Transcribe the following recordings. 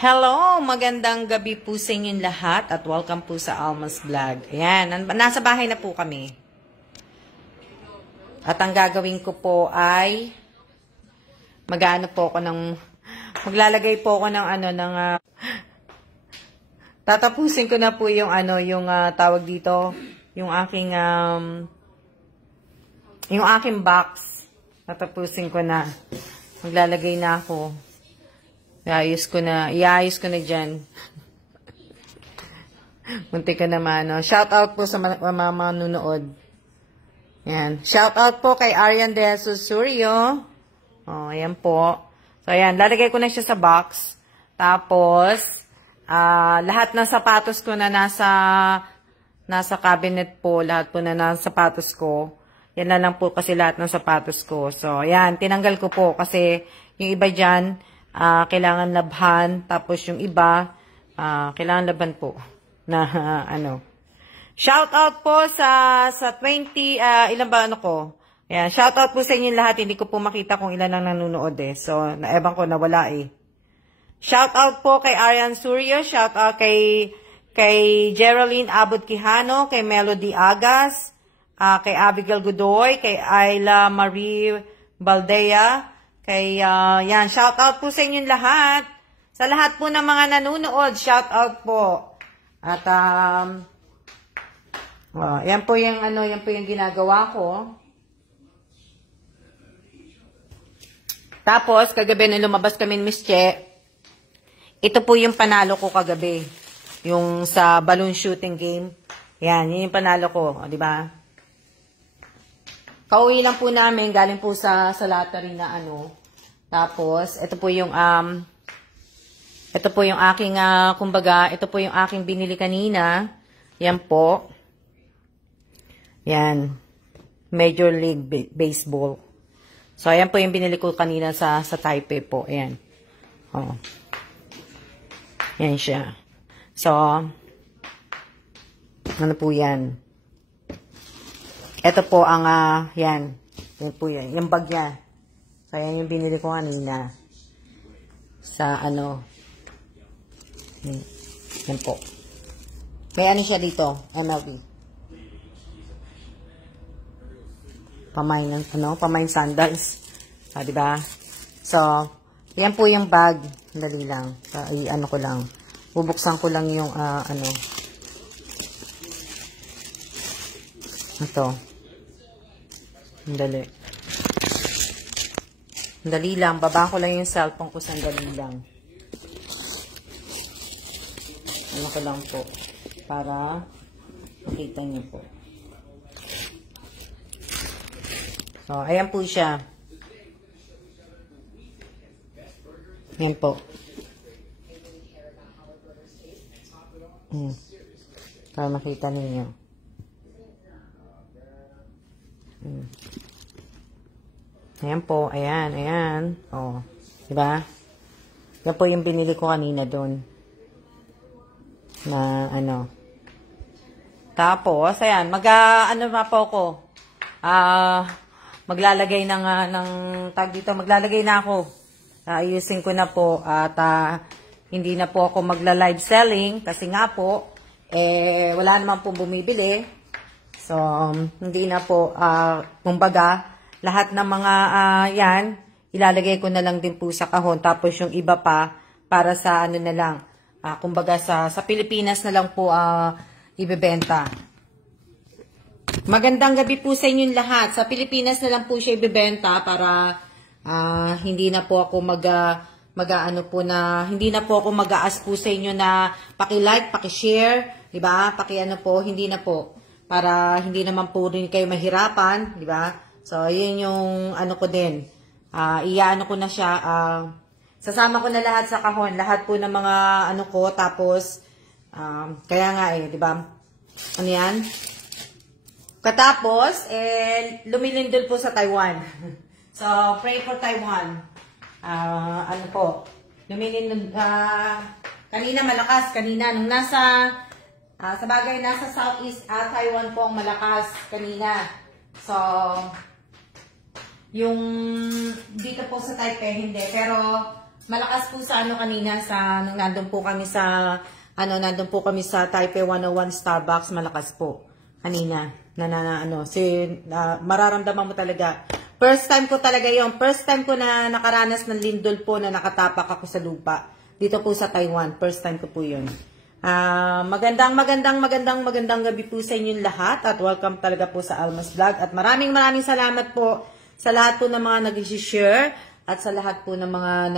Hello! Magandang gabi po sa inyong lahat at welcome po sa Alma's Vlog. Ayan, nasa bahay na po kami. At ang gagawin ko po ay maglalagay po ako ng tatapusin ko na po yung tawag dito, yung aking box. Tatapusin ko na. Maglalagay na ako. Iayos ko na dyan. Munti ka naman, no? Shout out po sa mga manunood. Yan. Shout out po kay Arian De Jesus Suryo. Oh, ayan po. So, ayan. Lalagay ko na siya sa box. Tapos, lahat ng sapatos ko na nasa cabinet po. Lahat po na nasa sapatos ko. Yan na lang po kasi lahat ng sapatos ko. So, ayan. Tinanggal ko po kasi yung iba dyan, kailangan labhan, tapos yung iba, kailangan laban po, na, Shout out po sa 20, ilan ba ko? Ayan, shout out po sa inyo lahat, hindi ko po makita kung ilan ang nanonood So, naeban ko, nawala Shout out po kay Arian Suryo, shout out kay Geraldine Abud Quijano, kay Melody Agas, kay Abigail Godoy, kay Ayla Marie Baldea, yan, shout out po sa inyong lahat. Sa lahat po ng mga nanonood, shout out po. At, yan po yung, yan po yung ginagawa ko. Tapos, kagabi nung lumabas kami ni Miss Che, ito po yung panalo ko kagabi. Yung sa balloon shooting game. Yan, yun yung panalo ko. O, diba? Kauwi lang po namin, galing po sa lottery na Tapos, ito po yung aking, kumbaga, ito po yung aking binili kanina. Yan po. Yan. Major League Baseball. So, ayan po yung binili ko kanina sa Taipei po. Ayan. Oh. Yan siya. So, ano po yan? Ito po ang, yan. Yan po yan. Yung bag niya. So, ayan yung binili ko kanina. Sa, yan po. May siya dito. MLB. Pamain sandals. Diba? So, yan po yung bag. Dali lang. Ko lang. Bubuksan ko lang yung, Ito. Dali. Dali lang. Baba ko lang yung cellphone ko. Sandali lang. Ko lang po. Para makita niyo po. So, ayan po siya. Ayan po. Para makita ninyo. Ayan po, ayan. Oh, diba? Yan po yung binili ko kanina doon. Na, Tapos, ayan, pa po ako. Maglalagay maglalagay na ako. Ayusin ko na po. At, hindi na po ako magla-live selling. Kasi nga po, wala naman po bumibili. So, hindi na po, kumbaga, lahat ng mga yan, ilalagay ko na lang din po sa kahon. Tapos yung iba pa, para sa na lang, kumbaga sa Pilipinas na lang po ibebenta. Magandang gabi po sa inyong lahat. Sa Pilipinas na lang po siya ibebenta para hindi na po ako hindi na po ako mag-aas po sa inyo na paki-like, paki-share, di ba? Hindi na po. Para hindi naman po rin kayo mahirapan, di ba? So, yun yung ko din. Ko na siya. Sasama ko na lahat sa kahon. Lahat po ng mga ko. Tapos, kaya nga di ba? Ano yan? Katapos, lumilindol po sa Taiwan. So, pray for Taiwan. Lumilindol. Kanina malakas. Kanina, nung nasa Southeast Taiwan po ang malakas kanina. So, yung dito po sa Taipei, hindi. Pero, Malakas po sa ano kanina sa nung nandun po kami sa nandun po kami sa Taipei 101 Starbucks, malakas po kanina. Mararamdaman mo talaga. First time ko talaga 'yon. First time ko na nakaranas ng lindol po na nakatapak ako sa lupa. Dito po sa Taiwan. First time ko po 'yon. Magandang gabi po sa inyong lahat at welcome talaga po sa Almas Vlog at maraming salamat po sa lahat po ng mga nag-share at sa lahat po ng mga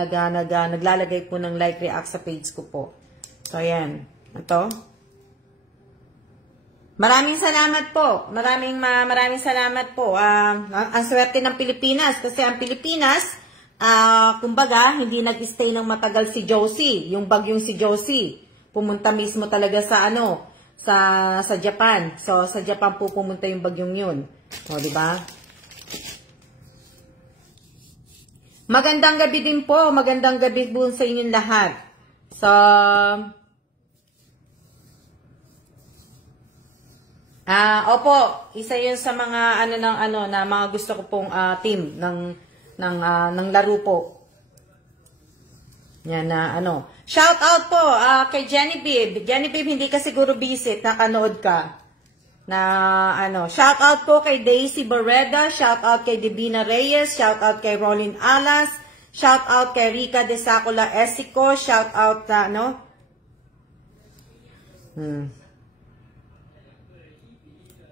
naglalagay po ng like react sa page ko po. So ayan, ito. Maraming salamat po. Maraming salamat po. Ang swerte ng Pilipinas kasi ang Pilipinas kumbaga hindi nag-stay ng matagal si Josie, yung bagyong si Josie. Pumunta mismo talaga sa sa Japan. So sa Japan po pumunta yung bagyong yun. O, di ba? Magandang gabi din po. Magandang gabi po sa inyong lahat. So opo, isa 'yun sa mga na mga gusto ko pong team ng laro po. Yan na Shout out po kay Genevieve. Genevieve, hindi ka siguro visit, nakanood ka. Shout out po kay Daisy Barreda, shout out kay Divina Reyes, shout out kay Rolin Alas, shout out kay Rica de Sacula Esico, shout out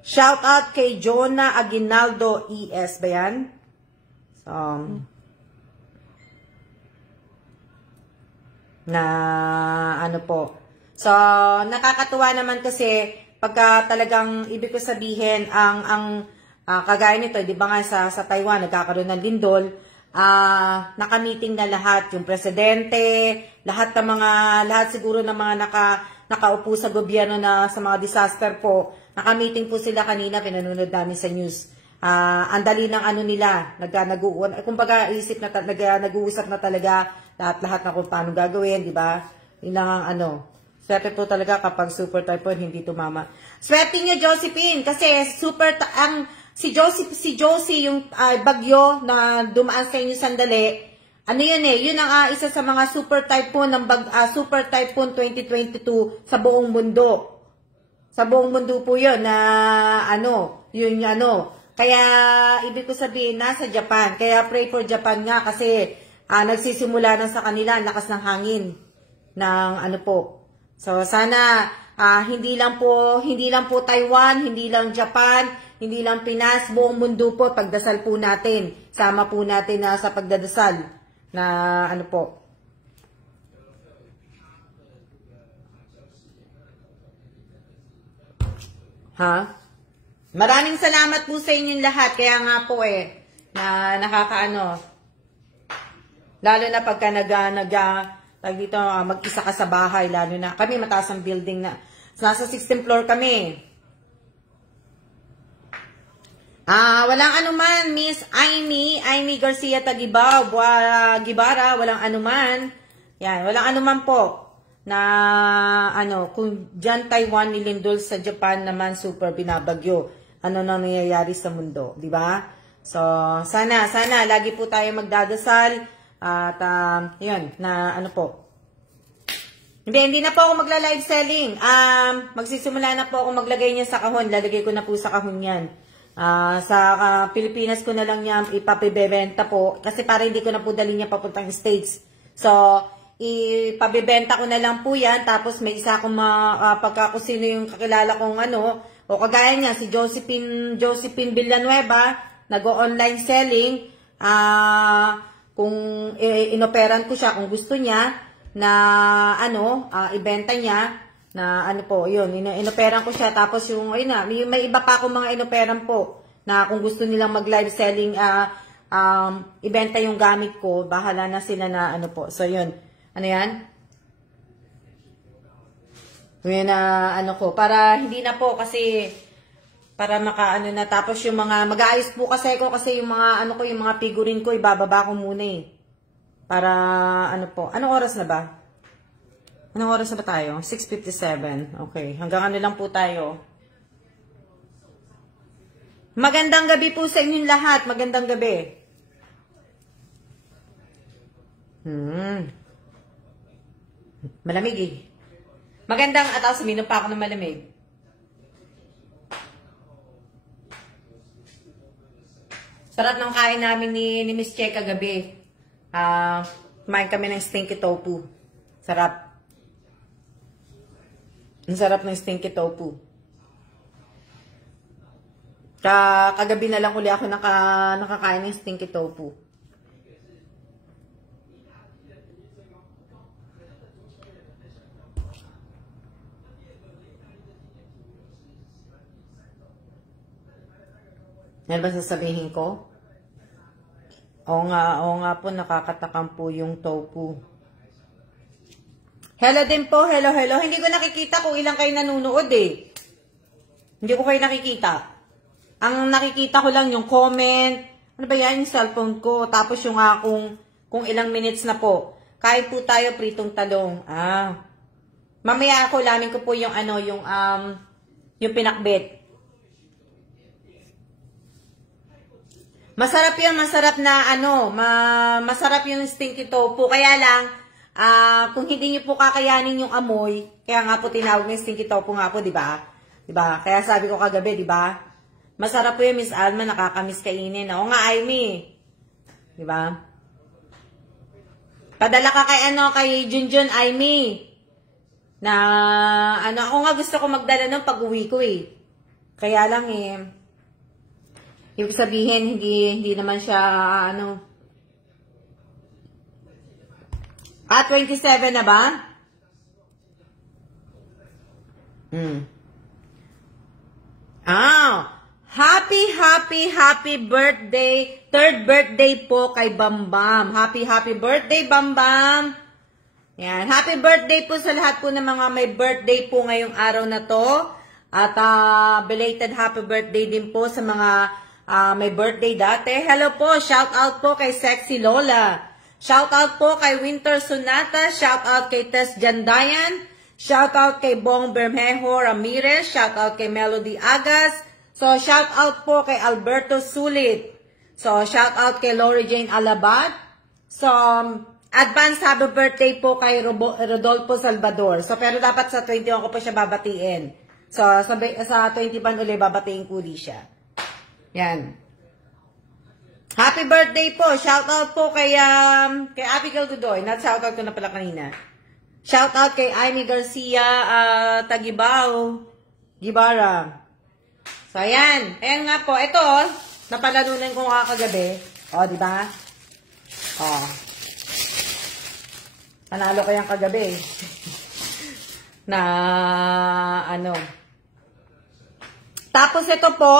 shout out kay Jonah Aguinaldo ES ba yan? So, nakakatuwa naman kasi pagka talagang ibig ko sabihin kagaya nito, 'di ba nga sa Taiwan nagkakaroon ng lindol, naka-meeting na lahat, yung presidente, lahat siguro ng mga nakaupo sa gobyerno na sa mga disaster po. Naka-meeting po sila kanina, pinanonood namin sa news. Ang dali ng nila, kumbaga nag-uusap na talaga lahat na kung paano gagawin, 'di ba? Yun lang ang swerte po talaga kapag super typhoon hindi tumama. Swerte niyo Josephine kasi si Josie yung bagyo na dumaan sa inyo sandali. Yun ang isa sa mga super typhoon ng Super Typhoon 2022 sa buong mundo. Sa buong mundo po 'yun na Kaya ibig ko sabihin nasa Japan. Kaya pray for Japan nga kasi nagsisimula na sa kanila ang lakas ng hangin ng po. So sana hindi lang po Taiwan, hindi lang Japan, hindi lang Pinas, buong mundo po pagdasal po natin. Sama po natin sa pagdadasal na po. Maraming salamat po sa inyong lahat. Kaya nga po na lalo na pagka dito mag-isa ka sa bahay, lalo na kami mataas ang building na nasa 16th floor kami. Walang anuman, Miss Amy Garcia Tagibao, Gibara, walang anuman. Yan, walang anuman po na kung dyan Taiwan nilindol sa Japan naman super binabagyo. Ano na nangyayari sa mundo, di ba? So, sana lagi po tayo magdadasal. At, yun, po. Hindi na po ako magla-live selling. Magsisimula na po ako maglagay niya sa kahon. Lalagay ko na po sa kahon yan. Sa Pilipinas ko na lang niya ipapibebenta po. Kasi para hindi ko na po dali niya papuntang States. So, ipabibenta ko na lang po yan. Tapos may isa akong pagka kung sino yung kakilala kong o kagaya niya, si Josephine Villanueva, nag-o-online selling. Kung inoperan ko siya, kung gusto niya na ibenta niya na yun, inoperan ko siya. Tapos yung may iba pa akong mga inoperan po na kung gusto nilang mag-live selling, ibenta yung gamit ko, bahala na sila na po. So yun, yan? Yun para hindi na po kasi para na tapos yung mga mag-aayos po kasi yung mga yung mga figurine ko ibababa ko muna para anong oras na ba? Anong oras na ba tayo? 6:57. Okay, hanggang lang po tayo. Magandang gabi po sa inyong lahat. Magandang gabi. Malamig eh. Magandang ataw, suminom pa ako ng malamig. Sarap ng kain namin ni Miss Che kagabi. Kumain kami ng stinky tofu. Sarap. Ang sarap ng stinky tofu. Kagabi na lang uli ako nakakain ng stinky tofu. Ano ba sasabihin ko? Oo nga po, nakakatakam po yung tofu. Hello din po, hello. Hindi ko nakikita kung ilang kayo nanonood eh. Hindi ko kayo nakikita. Ang nakikita ko lang yung comment. Ano ba yan? Yung cellphone ko. Tapos yung kung ilang minutes na po. Kain po tayo, pritong talong. Mamaya ako, lamin ko po yung yung pinakbet. Masarap yun, masarap na masarap yung stinky tofu. Kaya lang, kung hindi niyo po kakayanin yung amoy, kaya nga po tinawag ng stinky tofu nga po, di ba? Diba? Kaya sabi ko kagabi, di ba? Masarap po yung Miss Alma, nakakamiss kainin. Oo nga, Amy. Di ba? Padala ka kay Junjun, Amy. Na, ako nga gusto ko magdala ng pag-uwi ko eh. Kaya lang ibig sabihin, hindi naman siya, 27 na ba? Happy birthday. 3rd birthday po kay Bambam. Happy birthday, Bambam. Yan. Happy birthday po sa lahat po ng mga may birthday po ngayong araw na to. At belated happy birthday din po sa mga may birthday dati. Hello po, shout out po kay Sexy Lola. Shout out po kay Winter Sonata. Shout out kay Tess Jandayan. Shout out kay Bong Bermejo Ramirez. Shout out kay Melody Agas. So, shout out po kay Alberto Sulit. So, shout out kay Lori Jane Alabat. So, advance happy birthday po kay Rodolfo Salvador. So, pero dapat sa 21 ko pa siya babatiin. So, sa 21 uli babatiin ko di siya. Yan. Happy birthday po. Shout out po kay Abigail Dudoy. Not shout out ko na pala kanina. Shout out kay Amy Garcia Tagibao Gibara. So, ayan. Ayan nga po. Ito, napalalunan ko nga kagabi. O, di ba? O. Panalo ko yung kagabi. Na, Tapos, ito po,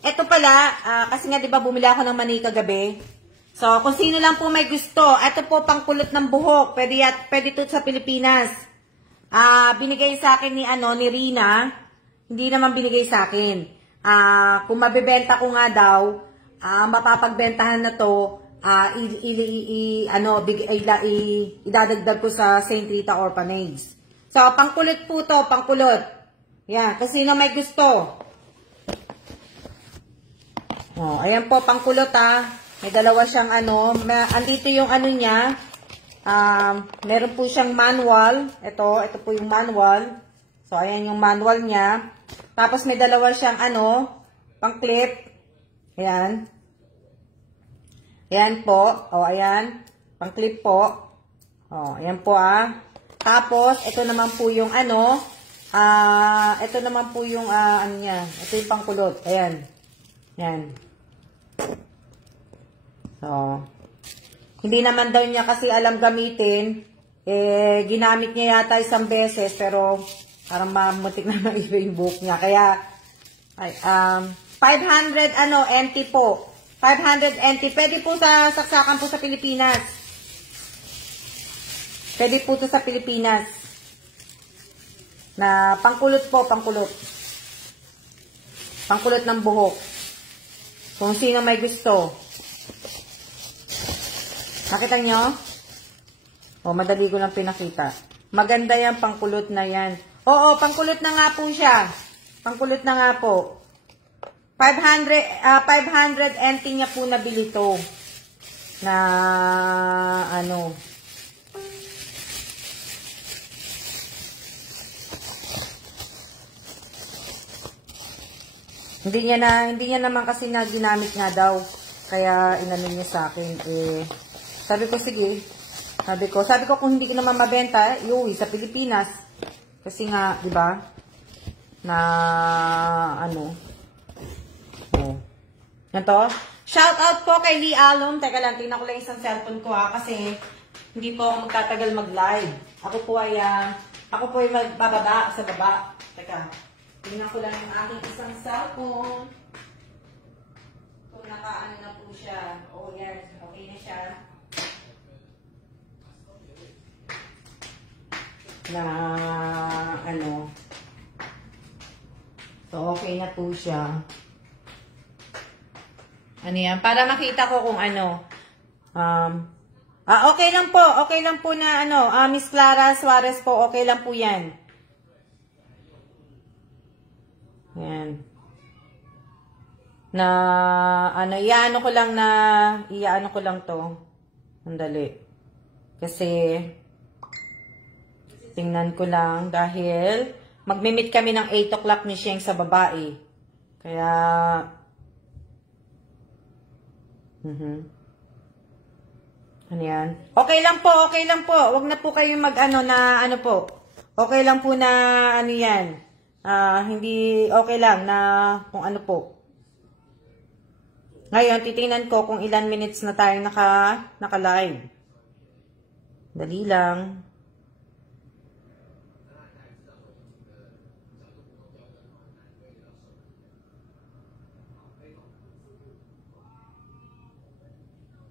ito pala, kasi nga, di ba, bumili ako ng mani kagabi. So, kung sino lang po may gusto, ito po, pangkulot ng buhok. Pwede ito sa Pilipinas. Binigay sa akin ni Rina. Hindi naman binigay sa akin. Kung mabibenta ko nga daw, mapapagbentahan na to, idadagdag ko sa St. Rita Orphanage. So, pangkulot po to, pangkulot. Yan, kung sino may gusto. Oh, ayan po, pangkulot May dalawa siyang andito yung niya. Meron po siyang manual. Ito po yung manual. So, ayan yung manual niya. Tapos, may dalawa siyang pang-clip. Ayan. Ayan po. O, ayan. Pang-clip po. O, ayan po Tapos, ito naman po yung ito naman po yung niya. Ito yung pangkulot. Ayan. Ayan. So, hindi naman daw niya kasi alam gamitin. Ginamit niya yata isang beses, pero parang mamutik na maiba yung buhok niya. Kaya, 500 NT po. 500 NT. Pwede po sa saksakan po sa Pilipinas. Pwede po to sa Pilipinas. Na pangkulot po, pangkulot. Pangkulot ng buhok. Kung sino may gusto. Nakita nyo? O, madali ko lang pinakita. Maganda yan, pangkulot na yan. Oo, pangkulot na nga po siya. Pangkulot na nga po. 500 NT niya po nabili to. na ano, hindi niya naman kasi na ginamit nga daw. Kaya inano niya sa akin, sabi ko sige. Sabi ko kung hindi ko naman mabenta, iuwi sa Pilipinas. Kasi nga, 'di ba? Na ano. Oh. Yan to. Shout out po kay Lee Alom. Teka lang, tingnan ko lang isang cellphone ko kasi hindi po ako magtatagal mag-live. Ako po ay magbababa sa baba. Teka. Tingnan ko lang yung aking isang cellphone. Kung nakaano na po siya. Oh, yes. Okay na siya. Na ano. So, okay na po siya. Ano yan? Para makita ko kung ano. Okay lang po. Okay lang po na ano. Miss Clara Suarez po. Okay lang po yan. Yan. Na ano, iyaano ko lang to. Sandali. Kasi tingnan ko lang dahil magmi-meet kami ng 8 o'clock ni Sheng sa babae. Kaya ano yan? Okay lang po. Wag na po kayong mag-ano na ano po. Okay lang po na ano yan. Hindi okay lang na kung ano po. Ngayon, titingnan ko kung ilan minutes na tayo naka-live. Dali lang.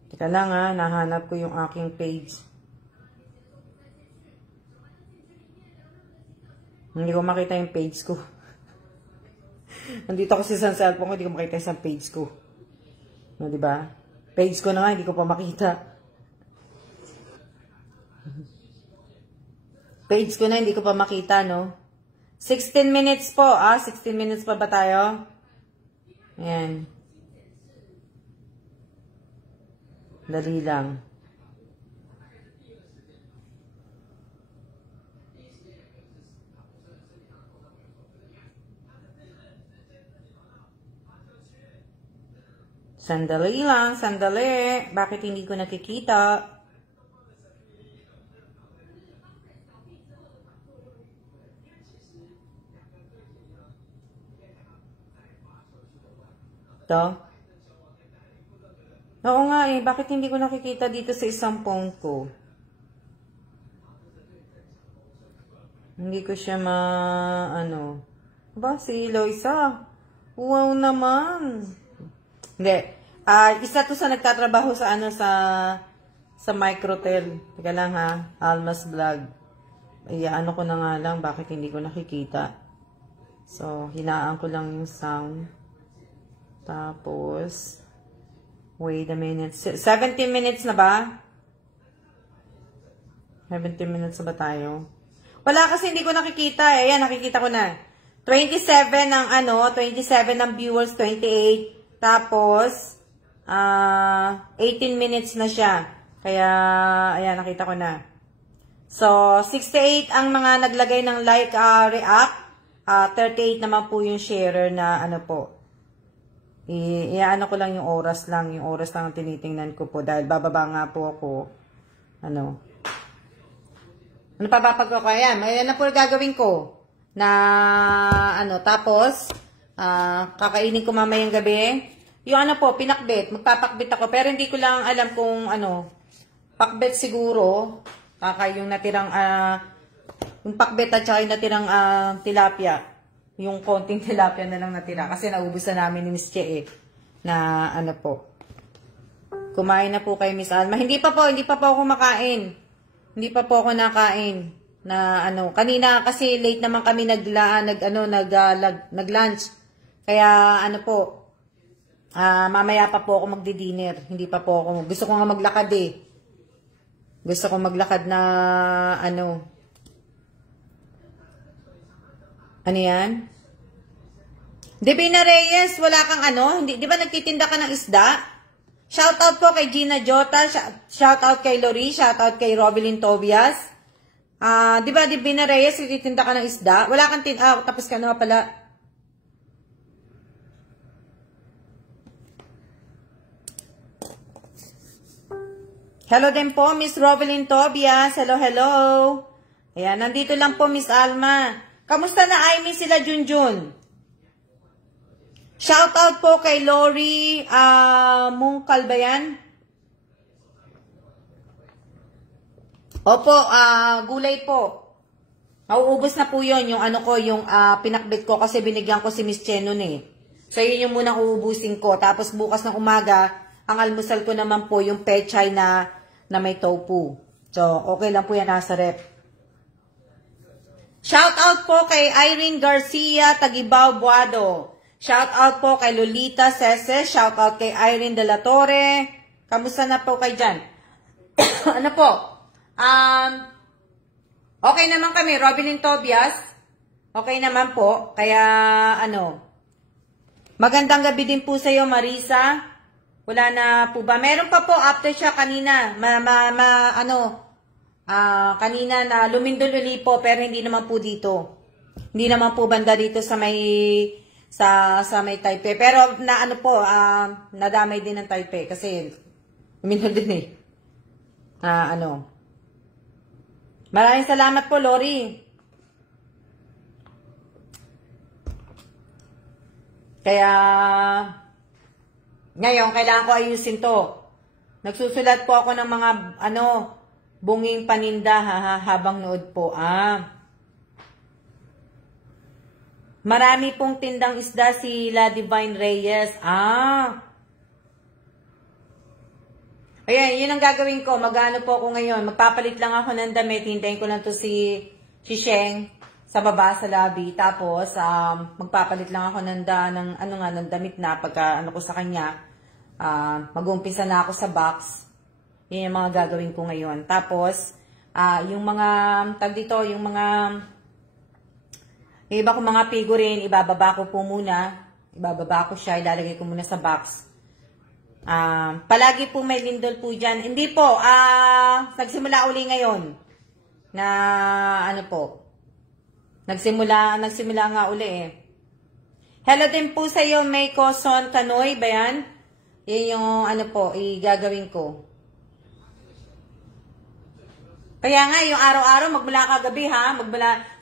Teka lang nahanap ko yung aking page. Hindi ko makita yung page ko. Nandito ako sa isang cellphone ko, hindi ko makita yung page ko. No, diba? Page ko na nga, hindi ko pa makita. Page ko na, hindi ko pa makita, no? 16 minutes po, 16 minutes pa ba tayo? Ayan. Dali lang. Sandali lang, sandali. Bakit hindi ko nakikita? Ito? Oo nga bakit hindi ko nakikita dito sa isang phone ko? Hindi ko siya ano. Ba, si Loisa? Wow naman. Hindi. Isa to sa nagtatrabaho sa ano sa Microtel. Teka lang Almas Vlog. Ano ko na nga lang bakit hindi ko nakikita. So, hinaan ko lang yung sound. Tapos wait a minute. 17 minutes na ba? 17 minutes na ba tayo? Wala kasi hindi ko nakikita Ayan, nakikita ko na. 27 ng viewers, 28. Tapos 18 minutes na siya. Kaya, ayan, nakita ko na. So, 68 ang mga naglagay ng like, react. 38 naman po yung sharer na, ano po. Iyaano ko lang yung oras lang. Yung oras lang ang tinitingnan ko po. Dahil bababa nga po ako. Ano pa ba pag ako? Ayan, na po gagawin ko. Na, tapos, kakainin ko mamayang gabi. Yung pinakbet. Magpapakbet ako. Pero hindi ko lang alam kung pakbet siguro. Yung natirang, yung pakbet at saka yung natirang tilapia. Yung konting tilapia na lang natira. Kasi naubusan namin ni Miss Che na kumain na po kay Miss Alma. Hindi pa po ako kumakain. Hindi pa po ako nakain. Na kanina kasi late naman kami nag-lunch. Kaya mamaya pa po ako magdi-dinner. Hindi pa po ako. Gusto ko nga maglakad Gusto ko maglakad na Ano yan? Divina Reyes, wala kang Hindi, di ba nagtitinda ka ng isda? Shoutout po kay Gina Jota, shoutout kay Lori, shoutout kay Robilyn Tobias. Di ba, di Bina Reyes, titinda ka ng isda? Wala kang tapos ka na pala. Hello din po, Miss Robilyn Tobias. Hello, hello. Ayan, nandito lang po, Miss Alma. Kamusta na, Amy, sila Junjun? Shoutout po kay Lori Mungkal ba yan? Opo, gulay po. Mauubos na po yun, yung ano ko, yung pinakbit ko kasi binigyan ko si Miss Chen nun eh. So yun yung munang uubusin ko. Tapos bukas ng umaga, ang almusal ko naman po yung pechay na may tofu. So okay lang po yan, nasa rep. Shoutout po kay Irene Garcia, Tagibao, Buado. Shoutout po kay Lolita Sese. Shoutout kay Irene De La Torre. Kamusta na po kayo dyan? Ano po? Okay naman kami. Robilyn Tobias. Okay naman po. Kaya, magandang gabi din po sa iyo, Marisa. Wala na po ba? Meron pa po after siya kanina. Kanina na lumindol uli po, pero hindi naman po dito. Hindi naman po banda dito sa may Taipei. Pero nadamay din ng Taipei kasi lumindol din eh. Maraming salamat po, Lori. Kaya ngayon kailangan ko ayusin to. Nagsusulat po ako ng mga bunging paninda habang nood po. Marami pong tindang isda si La Divine Reyes. Ayan, yun ang gagawin ko. Magano po ako ngayon. Magpapalit lang ako ng damit. Hintayin ko lang to si Sheng sa baba sa lobby. Tapos, magpapalit lang ako ng damit na pagka ko sa kanya. Mag-uumpisa na ako sa box. Yun yung mga gagawin ko ngayon. Tapos, yung mga, yung iba ko mga figurine, ibababa ko po muna. Ibababa ko siya, ilalagay ko muna sa box. Palagi po may lindol po dyan. Hindi po, nagsimula uli ngayon. Nagsimula nga uli eh. Hello din po sa iyo, May Coson Canoy, ba yan? Yan yung igagawin ko. Kaya nga, yung araw-araw, magmula kagabi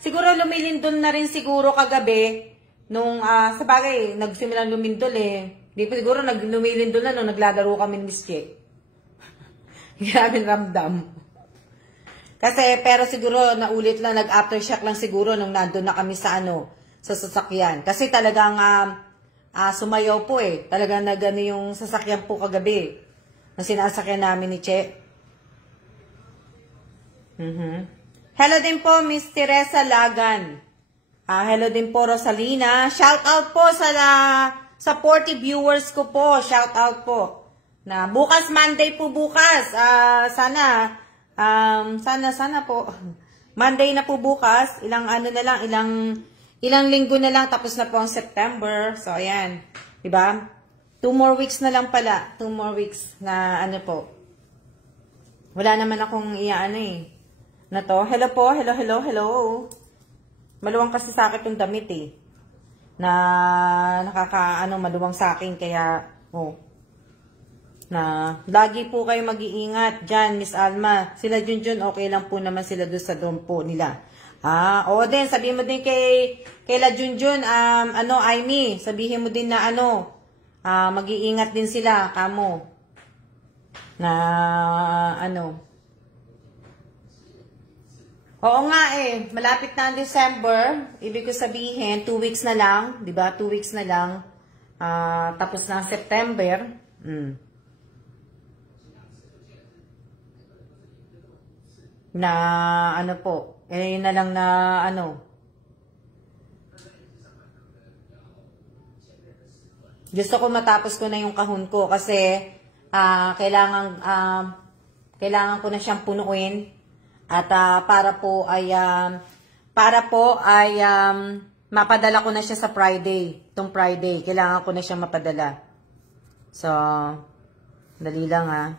siguro lumilindol na rin siguro kagabi, nung, sa bagay, nagsimulang lumindol eh. Di pa siguro lumilindol na nung naglalaro kami ni Miss Che. Grabe ramdam. Kasi, pero siguro, naulit lang, nag-aftershock lang siguro nung nandun na kami sa sa sasakyan. Kasi talagang, sumayaw po eh. Talagang yung sasakyan po kagabi. Na sinasakyan namin ni Che. Hello din po, Miss Teresa Lagan. Hello din po, Rosalina. Shout out po sa 40 viewers ko po. Shout out po. Na bukas, Monday po bukas. Sana po. Monday na po bukas. Ilang linggo na lang tapos na po ang September. So, ayan. Diba? 2 more weeks na lang pala. 2 more weeks na po. Wala naman akong na to. Hello po. Hello. Maluwang kasi sa akin yung damit eh. Na maluwang sa akin. Kaya, na lagi po kayo mag-iingat dyan, Miss Alma. Sila Junjun, okay lang po naman sila doon sa dorm po nila. Din, sabihin mo din kay La Junjun, Amy, sabihin mo din na mag-iingat din sila, kamo. Na, Oo nga eh, malapit na ang December, ibig ko sabihin, 2 weeks na lang, di ba? 2 weeks na lang, tapos na September. Na yun na lang na gusto ko matapos ko na yung kahon ko kasi kailangan ko na siyang punuin. At para po ay mapadala ko na siya sa Friday. Itong Friday, kailangan ko na siya mapadala. So, Dali lang ha.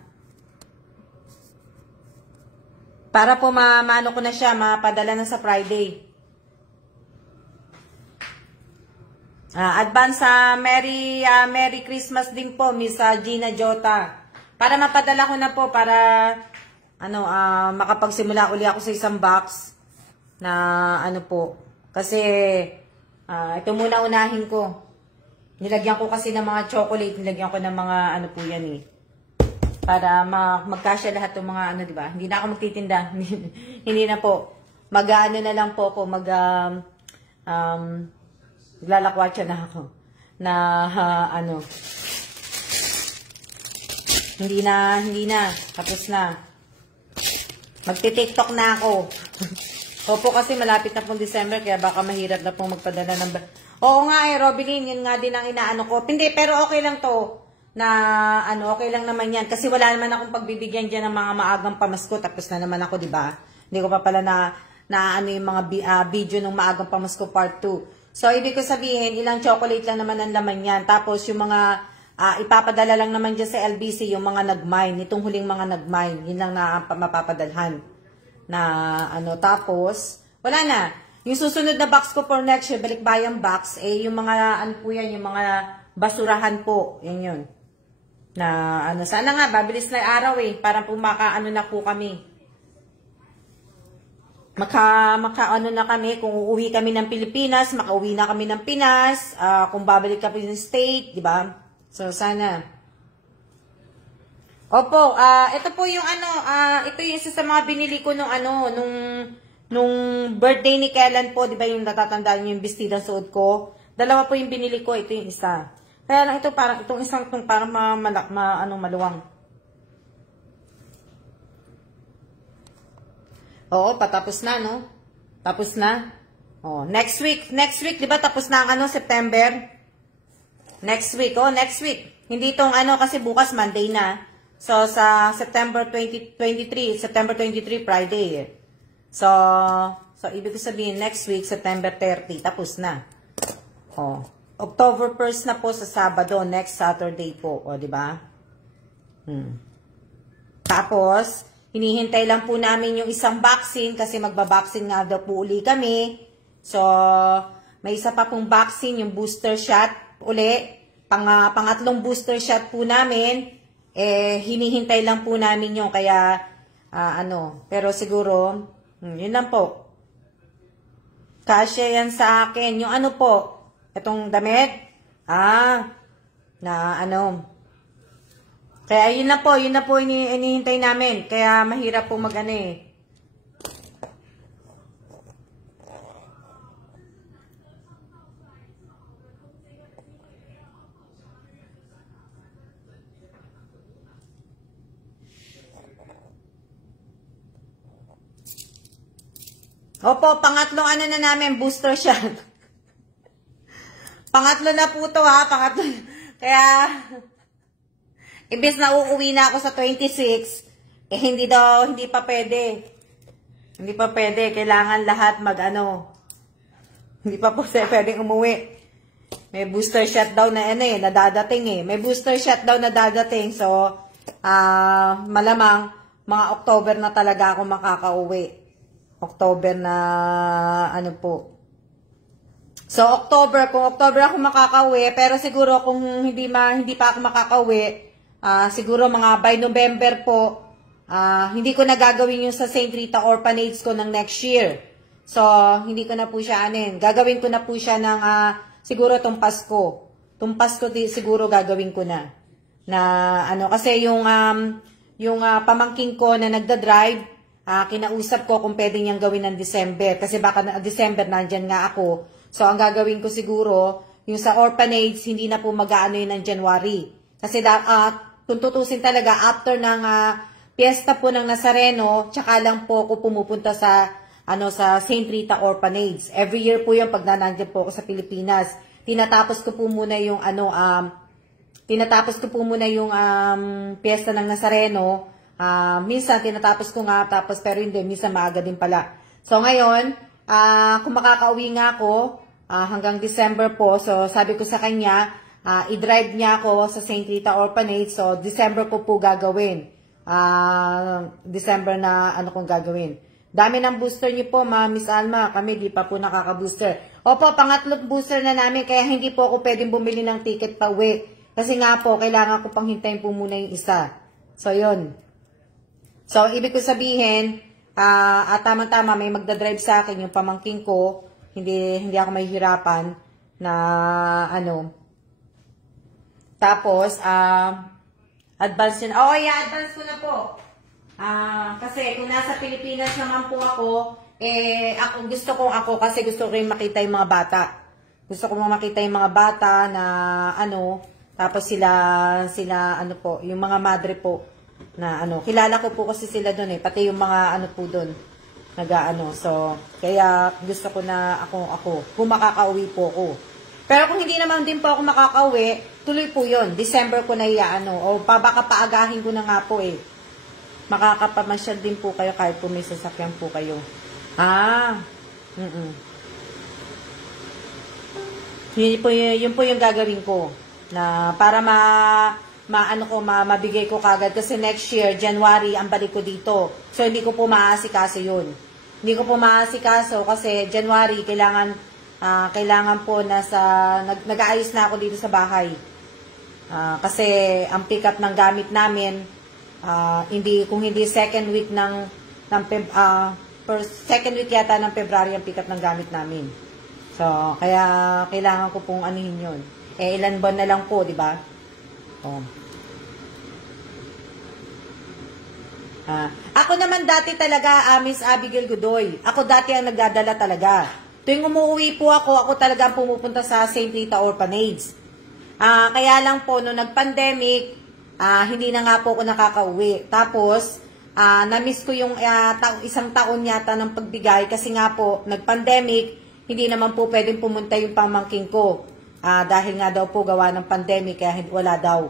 Para po maano ko na siya, mapadala na sa Friday. Advance Merry Christmas din po, Miss Gina Jota. Para mapadala ko na po, para makapagsimula uli ako sa isang box na ano po. Kasi ito muna unahin ko. Nilagyan ko kasi ng mga chocolate, nilagyan ko ng mga ano po yan eh. Para magkasya lahat ng mga ano, di ba? Hindi na ako magtitinda. Hindi na po. Mag-ano na lang po ako, lalakwatsa na ako. Na hindi na. Tapos na. Magti-TikTok na ako. Opo, kasi malapit na pong December, kaya baka mahirap na pong magpadala ng... Oo nga Robilyn, yun nga din ang inaano ko. Hindi, pero okay lang to. Na, okay lang naman yan. Kasi wala naman akong pagbibigyan dyan ng mga maagang pamasko. Tapos na naman ako, di ba? Hindi ko pa pala na yung mga video ng maagang pamasko part 2. So, ibig ko sabihin, ilang chocolate lang naman ang laman yan. Tapos, yung mga ipapadala lang naman dyan sa LBC, yung mga nag-mine. Itong huling mga nag-mine. Yun lang na mapapadalhan. Na tapos wala na. Yung susunod na box ko for next year, balikbayang box, yung mga po yan, yung mga basurahan po. Yun. Na sana nga babilis na araw para po na po kami. Maka na kami kung uuwi kami ng Pilipinas, makauwi na kami ng Pinas, kung babalik kami ng state, di ba? So sana. Opo, ito po yung ito yung isa sa mga binili ko nung birthday ni Kellen po, di ba yung natatandaan niyo yung bestidang suot ko? Dalawa po yung binili ko, ito yung isa. Kaya lang ito parang, itong isang itong parang maluwang. Oo, patapos na, no? Tapos na. Oh, next week, di ba tapos na ang September? Next week. Hindi itong kasi bukas Monday na. So, sa September 23, Friday. So, ibig sabihin, next week, September 30, tapos na. Oh, October 1st na po sa Sabado, next Saturday po. O, di ba? Tapos, hinihintay lang po namin yung isang vaccine, kasi magba-vaccine nga daw po uli kami. So, may isa pa pong vaccine, yung booster shot uli. Pangatlong booster shot po namin. Hinihintay lang po namin yung kaya, pero siguro, yun lang po. Kasya yan sa akin. Yung po, itong damit, kaya yun na po hinihintay namin. Kaya mahirap po Opo, pangatlong na namin, booster shot. Pangatlo na po to pangatlo. Kaya, ibig na uuwi na ako sa 26, hindi pa pwede. Hindi pa pwede, kailangan lahat hindi pa po pwedeng umuwi. May booster shot daw na nadadating May booster shot daw na dadating, so, malamang, mga October na talaga ako makakauwi. October na po. So October, kung October ako makakauwi, pero siguro kung hindi pa ako makakauwi, siguro mga by November po, hindi ko na gagawin yung sa St. Rita Orphanage ko ng next year. So hindi ko na po siya gagawin ko na po siya ng siguro tong Pasko. Tong Pasko siguro gagawin ko na kasi yung pamangking ko na nagda-drive, kinausap ko kung pwede niyang gawin ng December. Kasi baka December nandyan nga ako. So, ang gagawin ko siguro, yung sa orphanage, hindi na po mag-aano yun ng January. Kasi kung tutusin talaga, after ng piyesta po ng Nazareno, tsaka lang po ako pumupunta sa St. Rita Orphanage. Every year po yun pag nandiyan po ako sa Pilipinas. Tinatapos ko po muna yung piyesta ng Nazareno. Minsan tinatapos ko nga, pero hindi, minsan maaga din pala. So ngayon, kung makakauwi nga ako hanggang December po, so sabi ko sa kanya, i-drive niya ako sa St. Rita Orphanage. So, December ko po gagawin. December na ano kong gagawin. Dami ng booster niyo po, Miss Alma. Kami di pa po nakaka-booster. Opo, pangatlong booster na namin, kaya hindi po ako pwedeng bumili ng ticket pa uwi. Kasi nga po, kailangan ko pang hintayin po muna yung isa. So, yun. So, ibig ko sabihin, at tama-tama, may magdadrive sa akin yung pamangking ko. Hindi ako mahihirapan na, ano. Tapos, advance yun. Oh, yeah, advance ko na po. Kasi kung nasa Pilipinas naman po ako, kasi gusto ko rin makita yung mga bata. Gusto ko makita yung mga bata na ano, tapos sila ano po, yung mga madre po na ano, kilala ko po kasi sila doon pati yung mga ano po doon, nag-ano. So, kaya gusto ko na ako, kung makakauwi po ako. Pero kung hindi naman din po ako makakauwi, tuloy po yun. December ko na iyaano, o baka paagahin ko na nga po makakapamasyal din po kayo kahit po may sasakyan po kayo. Yun po yung gagawin ko na para mabigay ko kagad kasi next year, January, ang balik ko dito. So, hindi ko po maasikaso yun. Hindi ko po maasikaso kasi January, kailangan po nag-aayos na ako dito sa bahay. Kasi ang pick up ng gamit namin, kung hindi second week second week yata ng February ang pick up ng gamit namin. So, kaya kailangan ko pong anuhin yun. Ilan buwan na lang po, di ba? Ako naman dati talaga, Miss Abigail Godoy. Ako dati ang nagdadala talaga. Tuwing umuwi po ako talaga ang pumupunta sa St. Rita Orphanage. Kaya lang po, nung nag-pandemic, hindi na nga po ako nakakauwi. Tapos, na-miss ko yung isang taon yata ng pagbigay kasi nga po, nag-pandemic, hindi naman po pwedeng pumunta yung pamangking ko. Dahil nga daw po gawa ng pandemic, kaya wala daw.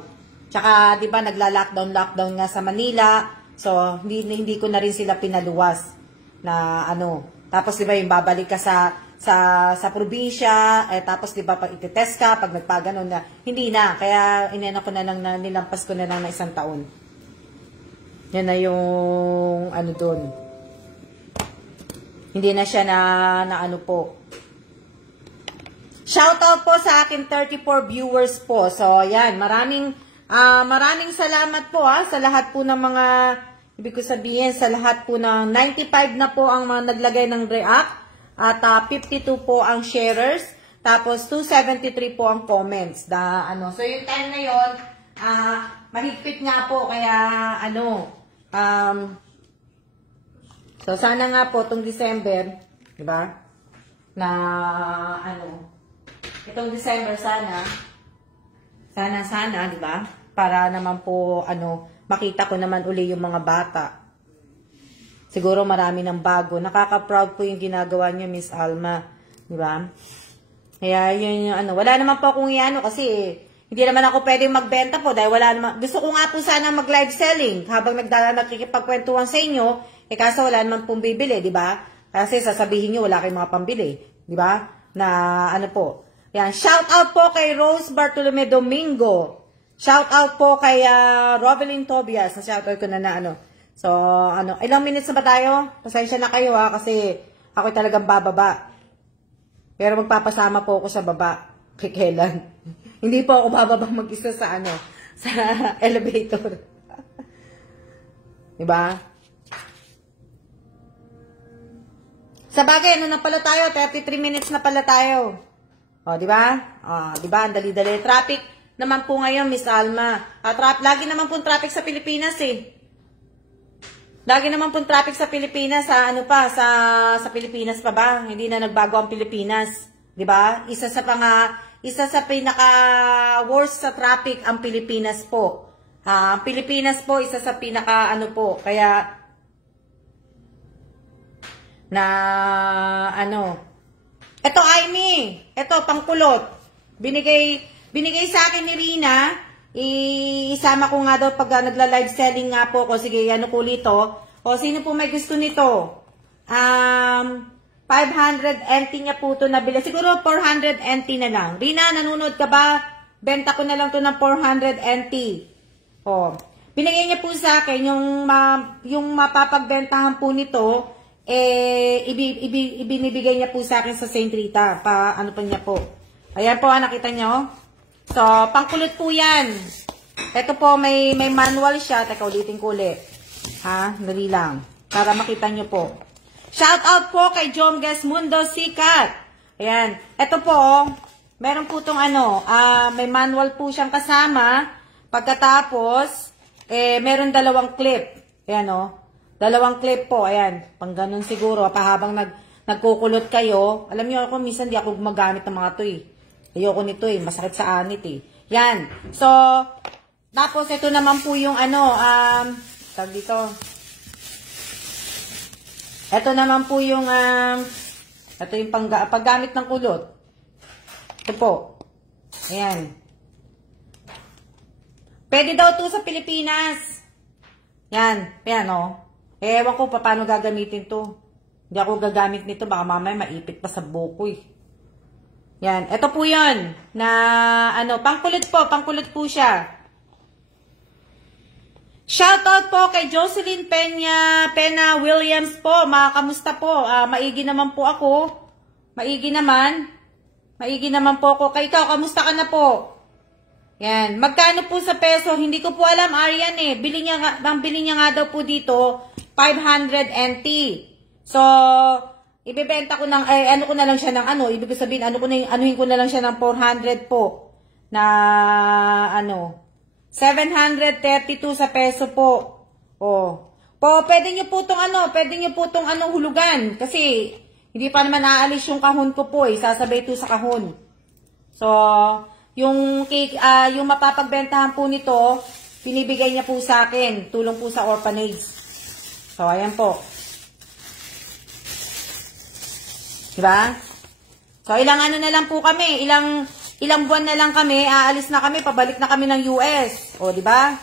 Tsaka, di ba, nagla-lockdown nga sa Manila. So, hindi ko na rin sila pinaluwas na ano. Tapos, di ba, yung babalik ka sa probinsya, tapos di ba pag ititest ka, pag nagpaganon na, hindi na. Kaya nilampas ko na lang na isang taon. Yan na yung ano doon. Hindi na siya na ano po. Shoutout po sa akin 34 viewers po. So, yan. Maraming salamat po sa lahat po ng mga, ibig ko sabihin, sa lahat po ng 95 na po ang mga naglagay ng react. At 52 po ang sharers. Tapos 273 po ang comments. So yung time na yon, mahigpit nga po. Kaya so sana nga po itong December, di ba? Itong December sana, di ba? Para naman po makita ko naman uli yung mga bata. Siguro marami ng bago. Nakaka-proud po yung ginagawa niyo, Miss Alma. Di ba? Kaya yun yung wala naman po akong kasi hindi naman ako pwedeng magbenta po dahil wala naman. Gusto ko nga po sana mag-live selling habang nakikipagkwentuhan sa inyo. Kaso wala naman pong bibili, di ba? Kasi sasabihin niyo wala kayong mga pambili. Di ba? Na po. Yan. Shout out po kay Rose Bartolome Domingo. Shout out po kay Rovelyn Tobias. Shout out ko na So, ilang minutes na ba tayo? Pasensya na kayo kasi ako talagang bababa. Pero magpapasama po ako sa baba. Kailan? Hindi po ako bababa mag-isa sa sa elevator. Diba? Sa bagay, na pala tayo? 33 minutes na pala tayo. Diba? Diba? Ang dali-dali. Traffic naman po ngayon, Miss Alma. Lagi naman po traffic sa Pilipinas Lagi naman pong traffic sa Pilipinas, sa Pilipinas pa ba? Hindi na nagbago ang Pilipinas, 'di ba? Isa sa pinaka-worst sa traffic ang Pilipinas po. Ang Pilipinas po isa sa pinaka kaya Ito Amy, ito pangkulot. Binigay sa akin ni Rina. Isama ko nga daw pag nagla-live selling nga po ko. Sige, kulit to. O, sino po may gusto nito? 500 NT niya po ito nabili. Siguro 400 NT na lang. Rina, nanonood ka ba? benta ko na lang to ng 400 NT. Oh. Binigay niya po sa akin yung mapapagbentahan po nito, ibinibigay niya po sa akin sa St. Rita. Ano pa niya po. Ayan po, nakita niyo. So, pangkulot po yan. Ito po, may manual siya. Teka, ulitin ko ulit. Ha? Dali lang. Para makita niyo po. Shout out po kay Jomges Mundo Sikat. Ayan. Ito po, meron po itong may manual po siyang kasama. Pagkatapos, meron dalawang clip. Ayan o. Dalawang clip po. Ayan. Pang ganun siguro. Pahabang nagkukulot kayo. Alam niyo ako, minsan di ako gumagamit ng mga to eh. Ayoko nito eh. Masakit sa anit eh. Yan. So, tapos ito naman po yung tag dito. Ito naman po yung, ito yung paggamit ng kulot. Ito po. Ayan. Pwede daw to sa Pilipinas. Yan. Ayan o. Ewan ko paano gagamitin to. Hindi ako gagamit nito. Baka mamaya maipit pa sa buko eh. Yan. Ito po yun. Na, pangkulot po. Pangkulot po siya. Shoutout po kay Jocelyn Pena Williams po. Kamusta po? Maigi naman po ako. Maigi naman. Maigi naman po ako. Kay ikaw, kamusta ka na po? Yan. Magkano po sa peso? Hindi ko po alam, Arian eh. Bili niya nga daw po dito, 500 NT. So, ibebenta ko ng, ko na lang siya ng ibig sabihin, anuhin ko na lang siya ng 400 po. Na, 732 sa peso po. Oh. Pwede niyo po tong hulugan. Kasi, hindi pa naman aalis yung kahon ko po eh. Sasabay ito sa kahon. So, yung mapapagbentahan po nito, pinibigay niya po sa akin. Tulong po sa orphanage. So, ayan po. Diba? So, ilang na lang po kami. Ilang buwan na lang kami. Aalis na kami. Pabalik na kami ng US. O, diba?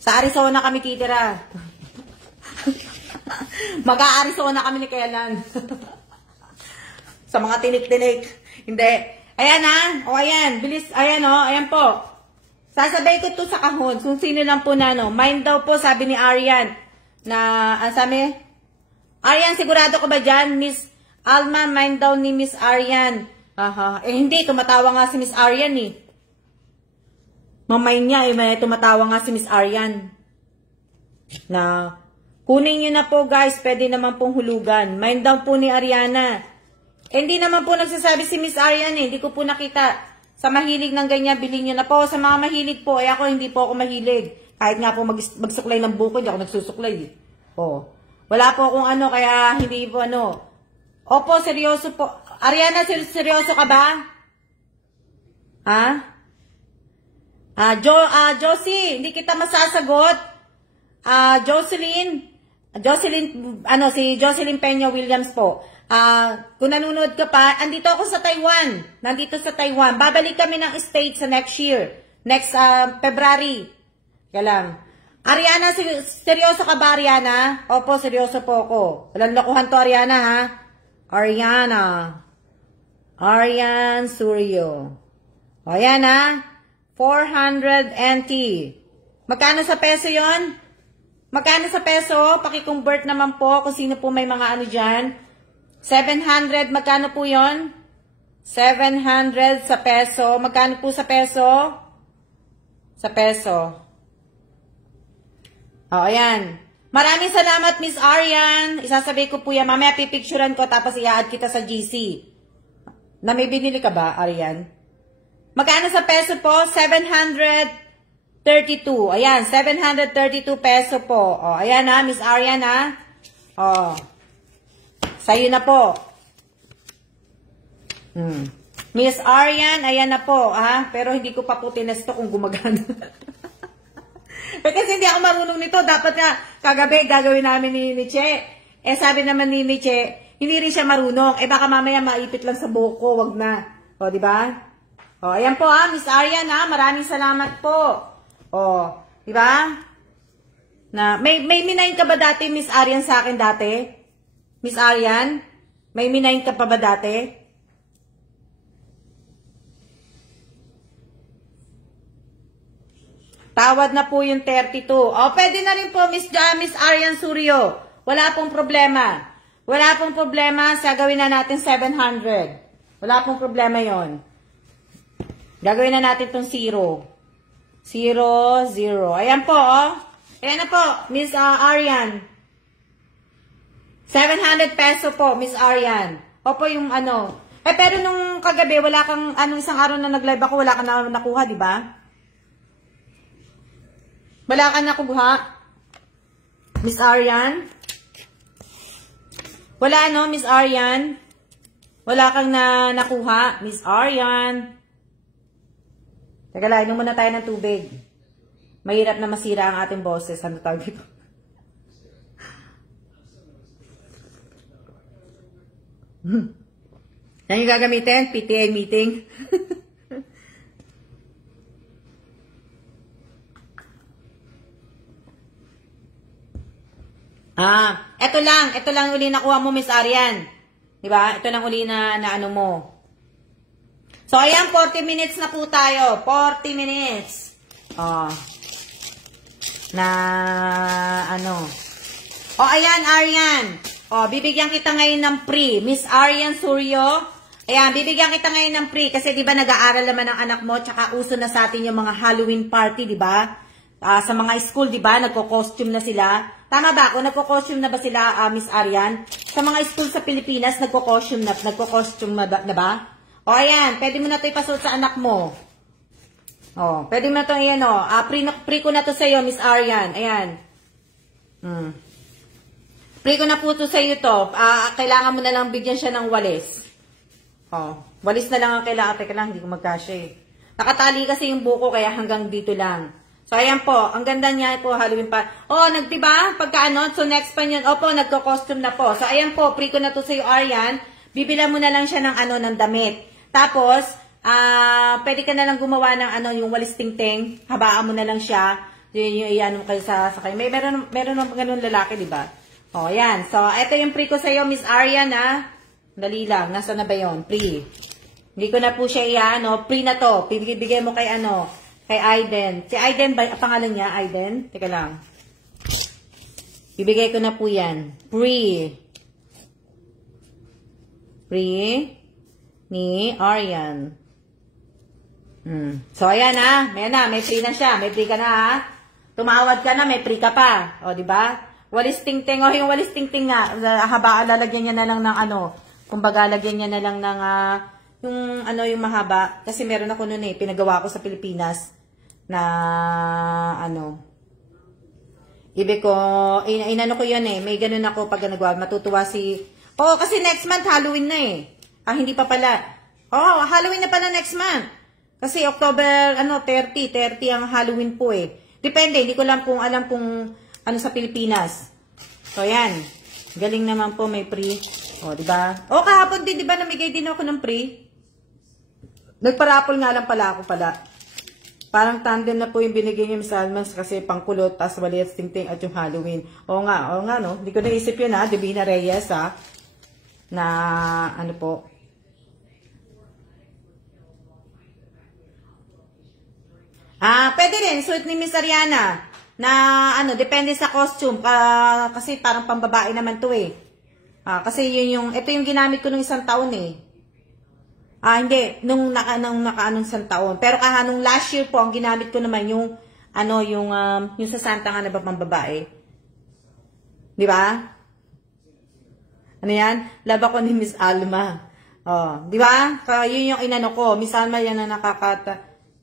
Sa Arizona kami titira. Mag-a-Arizona kami ni Kailan. Sa mga tinik-tinik. Hindi. Ayan ha. O, ayan. Bilis. Ayan o. Ayan po. Sasabay ko to sa kahon. Kung sino lang po na Mind daw po, sabi ni Arian. Sabi? Arian, sigurado ko ba dyan? Miss Alma, mind daw ni Miss Arian. Hindi. Tumatawa nga si Miss Arian eh. Mamain niya may tumatawa nga si Miss Arian. Na, kunin niyo na po guys. Pwede naman pong hulugan. Mind daw po ni Ariana. Hindi naman po nagsasabi si Miss Arian eh. Hindi ko po nakita. Sa mahilig ng ganyan, bilhin niyo na po. Sa mga mahilig po, ako hindi po ako mahilig. Kahit nga po magsuklay ng buko, hindi ako nagsusuklay eh. Oh. Wala po akong kaya hindi po Opo, seryoso po. Ariana, seryoso ka ba? Ha? Josie, hindi kita masasagot. Jocelyn, si Jocelyn Peña Williams po. Kung nanonood ka pa, andito ako sa Taiwan. Nandito sa Taiwan. Babalik kami ng States sa next year. Next February. Kaya lang. Ariana, seryoso ka ba, Ariana? Opo, seryoso po ako. Walang lokohan to, Ariana, ha? Arian Suryo. O, yan, ha? 400 NT. Magkano sa peso yon? Magkano sa peso? Paki-convert naman po kung sino po may mga dyan. 700, magkano po yon? 700 sa peso. Magkano po sa peso? Sa peso. O, ayan. Maraming salamat, Miss Arian. Isasabi ko po yan. Mamaya pipicturean ko tapos i-add kita sa GC. Na may binili ka ba, Arian? Magkano sa peso po? 732. Ayan, 732 peso po. O, ayan ha, Miss Arian ha. O, sa'yo na po. Miss Arian, ayan na po. Ha? Pero hindi ko pa po tinesto kung gumagana. Kasi hindi ako marunong nito. Dapat nga, kagabi, gagawin namin ni Che. Sabi naman ni Che, hindi rin siya marunong. Baka mamaya maipit lang sa buko. Wag na. O, diba? O, ayan po ha, Miss Arian ha. Maraming salamat po. O, diba? May minayin ka ba dati, Miss Arian, sa akin dati? Miss Arian? May minayin ka pa ba dati? Tawad na po yung 32. O, pwede na rin po, Miss Arian Suryo. Wala pong problema. Wala pong problema. Gagawin na natin 700. Wala pong problema yon. Gagawin na natin itong 0. 0, 0. Ayan po, oh. Ayan na po, Miss Arian. 700 peso po, Miss Arian. Opo yung ano. Pero nung kagabi, wala kang, isang araw na nag-live ako, wala kang nakuha, di ba? Wala kang nakuha? Miss Arian? Wala, no, Miss Arian? Wala kang nakuha, Miss Arian? Teka lang, inom muna tayo ng tubig. Mahirap na masira ang ating boses. Ano tawag dito? Yan yung gagamitin? PTA meeting? Ito lang uli nakuha mo, Miss Arian. Diba? Ito lang uli na ano mo. So, ayan, 40 minutes na po tayo. 40 minutes. Ayan, Arian. Bibigyan kita ngayon ng free. Miss Arian Suryo. Ayan, bibigyan kita ngayon ng free. Kasi, di ba, nag-aaral naman ang anak mo. Tsaka, uso na sa atin yung mga Halloween party, di ba? Sa mga school, di ba? Nagko-costume na sila. Tama ba ako? Nagko-costume na ba sila, Miss Arian? Sa mga school sa Pilipinas, nagko-costume na ba? Ayan. Pwede mo na ito ipasuot sa anak mo. Pwede mo na ito, ayan, free ko na ito sa'yo, Miss Arian. Ayan. Free ko na po ito sa'yo to. Kailangan mo na lang bigyan siya ng walis. Walis na lang ang kailangan. Teka lang, hindi ko magkasya eh. Nakatali kasi yung buko, kaya hanggang dito lang. So, ayan po. Ang ganda niya po, Halloween pa. Diba? Pagka so next pa yun. Opo, nagko-costume na po. So, ayan po. Free ko na to sa'yo, Arian. Bibilan mo na lang siya ng damit. Tapos, pwede ka na lang gumawa ng yung walis ting-ting. Habaan mo na lang siya. Yung kayo sa kayo. Meron ng ganun lalaki, di ba? Ayan. So, ito yung free ko sa'yo, Miss Arian, ha? Dali lang. Nasaan na ba yun? Free. Hindi ko na po siya free na to. Bigay mo kay kay Aiden. Si Aiden ba? Pangalan niya, Aiden? Teka lang. Bibigay ko na po yan. Free. Free ni Arian. So, ayan may free na siya. May free ka na, ha? Tumawad ka na, may free ka pa. Di ba? Walis ting-ting. Yung walis ting-ting nga. Lalagyan niya na lang ng kumbaga, lagyan niya na lang ng, yung mahaba. Kasi meron ako noon pinagawa ko sa Pilipinas na, ibig ko, inano ko yun may ganun ako pag nagawa. Matutuwa kasi next month, Halloween na hindi pa pala. Halloween na pala next month. Kasi October, 30 ang Halloween po Depende, hindi ko lang alam kung sa Pilipinas. So, yan. Galing naman po, may free. Diba? Kahapon din, diba, namigay din ako ng free? Nagparapol nga lang pala ako pala. Parang tandem na po yung binigay niya Miss Almas kasi pangkulot, tas walis ting-ting at yung Halloween. Oo nga, no? Hindi ko naisip yun, Divina Reyes, na, po. Pwede rin, suit ni Miss Ariana, na, depende sa costume, kasi parang pambabae naman to kasi ito yung ginamit ko nung isang taon hindi, nung isang taon. Pero nung last year po, ang ginamit ko naman yung sa Santa nga na ba pambabae. Di ba? Ano yan? Laba ko ni Miss Alma. Di ba? Yun yung inano ko. Miss Alma, yan na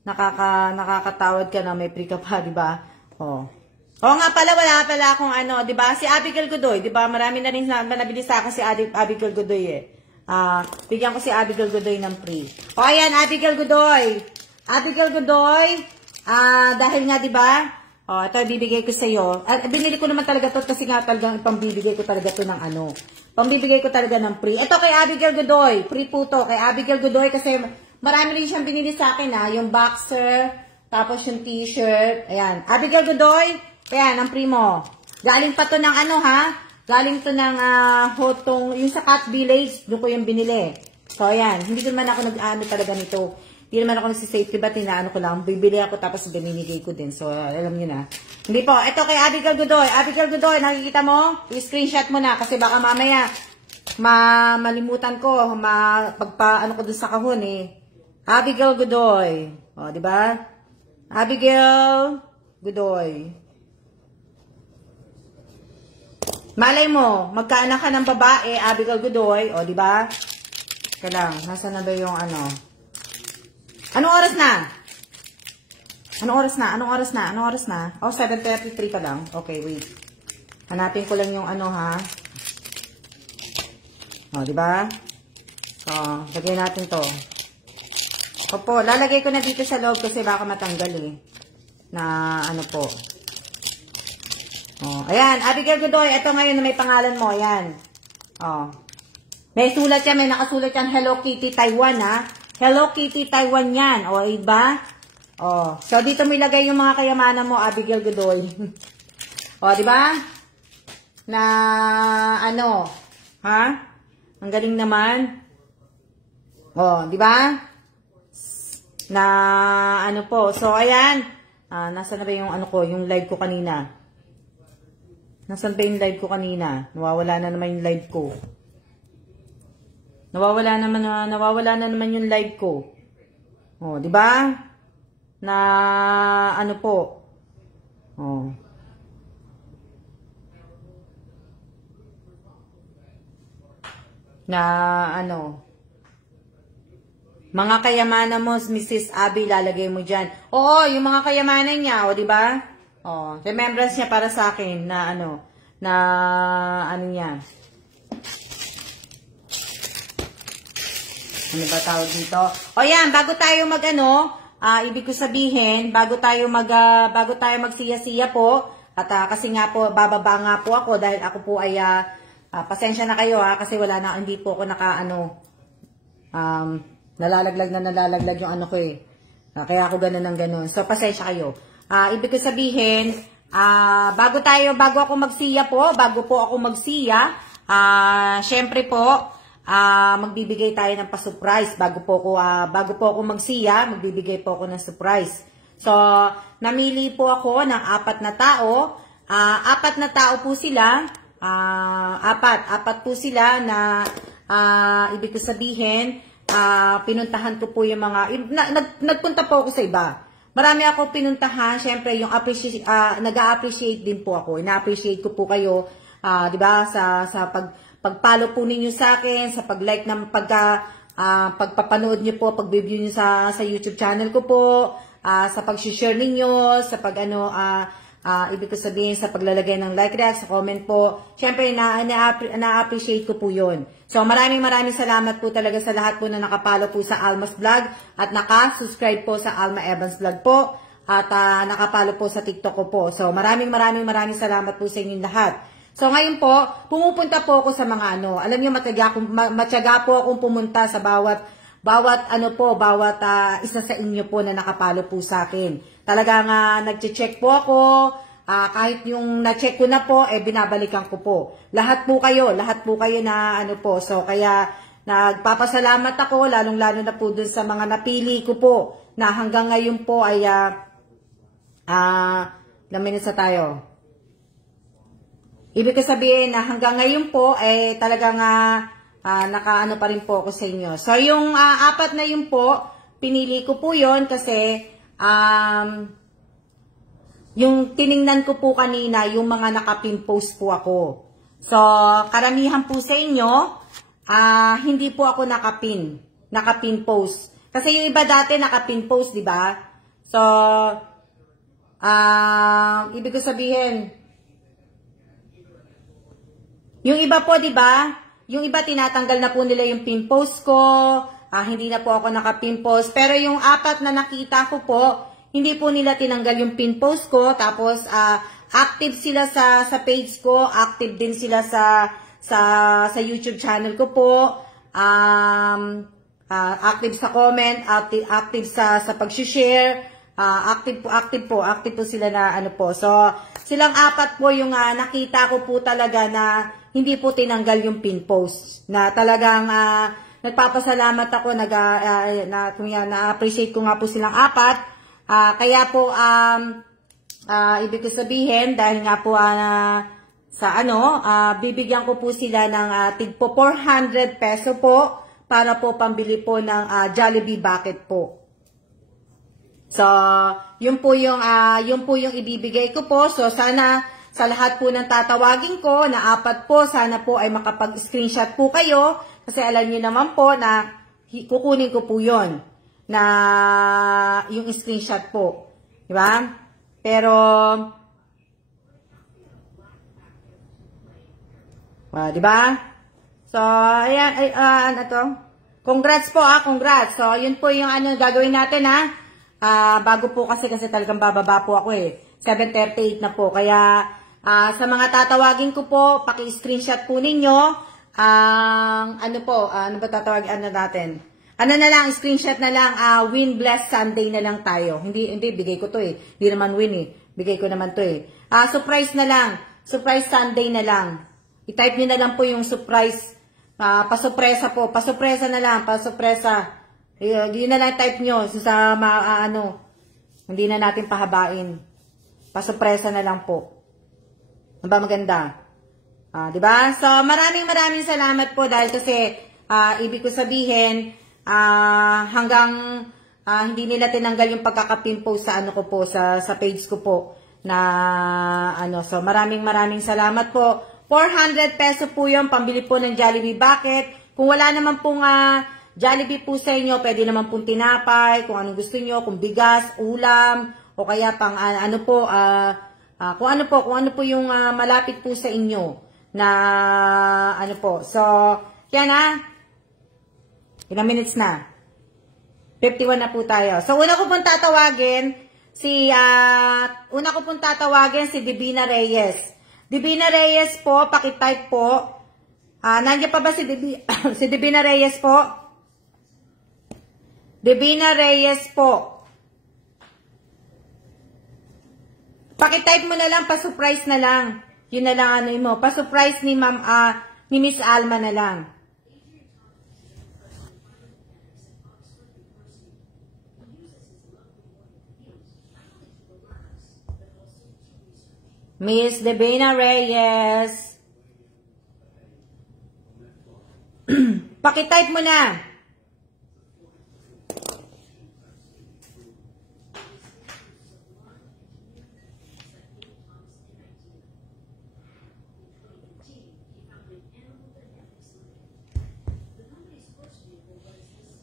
nakakatawad ka na may free ka pa, di ba? Nga pala, wala pala akong di ba? Si Abigail Godoy, di ba? Marami na rin nabili sa akin si Abigail Godoy bigyan ko si Abigail Godoy ng free. Ayan, Abigail Godoy. Abigail Godoy, dahil nga, di ba? Ito, bibigay ko sa iyo. Binili ko naman talaga to kasi nga talagang pambibigay ko talaga to ng pambibigay ko talaga ng free. Ito kay Abigail Godoy. Free po to kay Abigail Godoy kasi marami rin siyang binili sa akin yung boxer, tapos yung t-shirt. Ayan, Abigail Godoy. Ayan, ang free mo. Galing pa to ng galing to ng hotong, yung sa Cat Village, doon ko yung binili. So, ayan. Hindi naman ako talaga nito. Hindi naman ako nagsisafety bat, inaano ko lang. Bibili ako tapos binibigay ko din. So, alam niyo na. Hindi po. Ito kay Abigail Godoy. Abigail Godoy, nakikita mo? I-screenshot mo na kasi baka mamaya malimutan ko. Ano ko dun sa kahon eh. Abigail Godoy. O, di ba? Abigail Godoy. Malay mo, magkaanak ka ng babae, Abigail Godoy. O, di ba? Teka lang, nasa na ba yung ano? Anong oras na? Anong oras na? Anong oras na? Anong oras na? Oh, 7:33 pa lang. Okay, wait. Hanapin ko lang yung ano, ha? O, di ba? So, lagay natin to. Opo, lalagay ko na dito sa loob kasi baka matanggal eh. Na ano po. O, ayan, Abigail Godoy, ito ngayon na may pangalan mo, ayan. O. May sulat yan, may nakasulat yan, Hello Kitty Taiwan, ha? Hello Kitty Taiwan yan, o, iba? O, so dito mo ilagay yung mga kayamanan mo, Abigail Godoy. O, di ba? Na, ano, ha? Ang galing naman. O, di ba? Na, ano po, so, ayan. Nasaan na ba yung ano ko, yung live ko kanina? Nasaan ba yung live ko kanina? Nawawala na naman yung live ko. Nawawala na naman yung live ko. Oh, 'di ba? Na ano po? Oh. Na ano? Mga kayamanan mo, Mrs. Abby, lalagay mo diyan. Oo, yung mga kayamanan niya, oh, 'di ba? Oh, remembrance niya para sa akin na ano niya. Ano ba tawag dito? O yan, bago tayo ibig ko sabihin, bago tayo magsiya-siya po, at kasi nga po, bababa nga po ako dahil ako po ay, pasensya na kayo kasi hindi po ako nalalaglag yung ano ko eh. Kaya ako ganun ng ganun. So, pasensya kayo. Ibig ko sabihin, bago ako magsiya po, syempre po, magbibigay tayo ng pa-surprise bago po ako magsiya, magbibigay po ako ng surprise. So, namili po ako ng 4 na tao. 4 na tao po sila. Apat po sila na ibig ko sabihin, pinuntahan ko po yung mga nagpunta po ako sa iba. Marami ako pinuntahan, syempre yung nag-a-appreciate din po ako. Ina-appreciate ko po kayo, 'di ba, sa pag-follow po ninyo sa akin, sa pag-like ng pagpapanood niyo po, pag-view niyo sa YouTube channel ko po, sa pag-share ninyo, sa ibig ko sabihin sa paglalagay ng like react, sa comment po. Syempre, na-appreciate ko po 'yon. So, maraming salamat po talaga sa lahat po na nakapalo po sa Alma's Vlog at naka-subscribe po sa Alma Evans Vlog po at nakapalo po sa TikTok ko po. So, maraming salamat po sa inyong lahat. So, ngayon po, pumupunta po ako sa mga alam niyo, matyaga po akong pumunta sa bawat isa sa inyo po na nakapalo po sa akin. Talagang nagche-check po ako, kahit yung na-check ko na po, binabalikan ko po. Lahat po kayo na po. So, kaya nagpapasalamat ako, lalong-lalo na po dun sa mga napili ko po, na hanggang ngayon po ay, minutes na tayo. Ibig ko sabihin na hanggang ngayon po ay talagang nakaano pa rin po ako sa inyo. So, yung 4 na yun po, pinili ko po yun kasi yung tiningnan ko po kanina, yung mga nakapin post po ako. So, karamihan po sa inyo, hindi po ako nakapin post. Kasi yung iba dati nakapin post, di ba? So, ibig ko sabihin, yung iba po, di ba? Yung iba tinatanggal na po nila yung pin post ko. Hindi na po ako naka-pin post. Pero yung 4 na nakita ko po, hindi po nila tinanggal yung pin post ko. Tapos active sila sa page ko, active din sila sa YouTube channel ko po. Active sa comment, active sa pag-share. Active po sila na po. So, silang 4 po yung nakita ko po talaga na hindi po tinanggal yung pin post. Na talagang nagpapasalamat ako, na-appreciate ko nga po silang apat. Kaya po, ibig ko sabihin, dahil nga po, bibigyan ko po sila ng tigpo 400 peso po para po pambili po ng Jollibee bucket po. So, yun po yung ibibigay ko po. So, sana sa lahat po ng tatawagin ko na apat po, sana po ay makapag-screenshot po kayo kasi alam niyo naman po na kukunin ko po yun na yung screenshot po. Diba? Pero, diba? So, ayan, congrats po congrats. So, yun po yung gagawin natin bago po kasi talagang bababa po ako 7:38 na po. Kaya, sa mga tatawagin ko po, paki-screenshot po ninyo, ano ba tatawagin natin? Na lang, screenshot na lang, Win Bless Sunday na lang tayo. Hindi, bigay ko to Hindi naman win Bigay ko naman to surprise na lang. Surprise Sunday na lang. I-type nyo na lang po yung surprise, pasupresa po. Pasupresa na lang, pasupresa. Yun na lang type nyo sa hindi na natin pahabain. Pasupresa na lang po. Ano ba maganda? Diba? So, maraming salamat po dahil kasi, ibig ko sabihin, hanggang, hindi nila tinanggal yung pagkakapin po sa ko po, sa page ko po, na, so, maraming salamat po. 400 peso po yun, pambili po ng Jollibee bucket. Kung wala naman pong, Jollibee po sa inyo, pwede naman pong tinapay, kung anong gusto nyo, kung bigas, ulam, o kaya pang, kung ano po yung malapit po sa inyo na po. So, yan ilang minutes na? 51 na po tayo. So, una ko pong tatawagin si Divina Reyes. Divina Reyes po, pakitype po. Nandiyan pa ba si Divina Reyes po? Divina Reyes po. Pakitype mo na lang, pa-surprise na lang. Yun na lang mo. Pa-surprise ni ni Miss Alma na lang. Miss Divina Reyes. Pakitype mo na.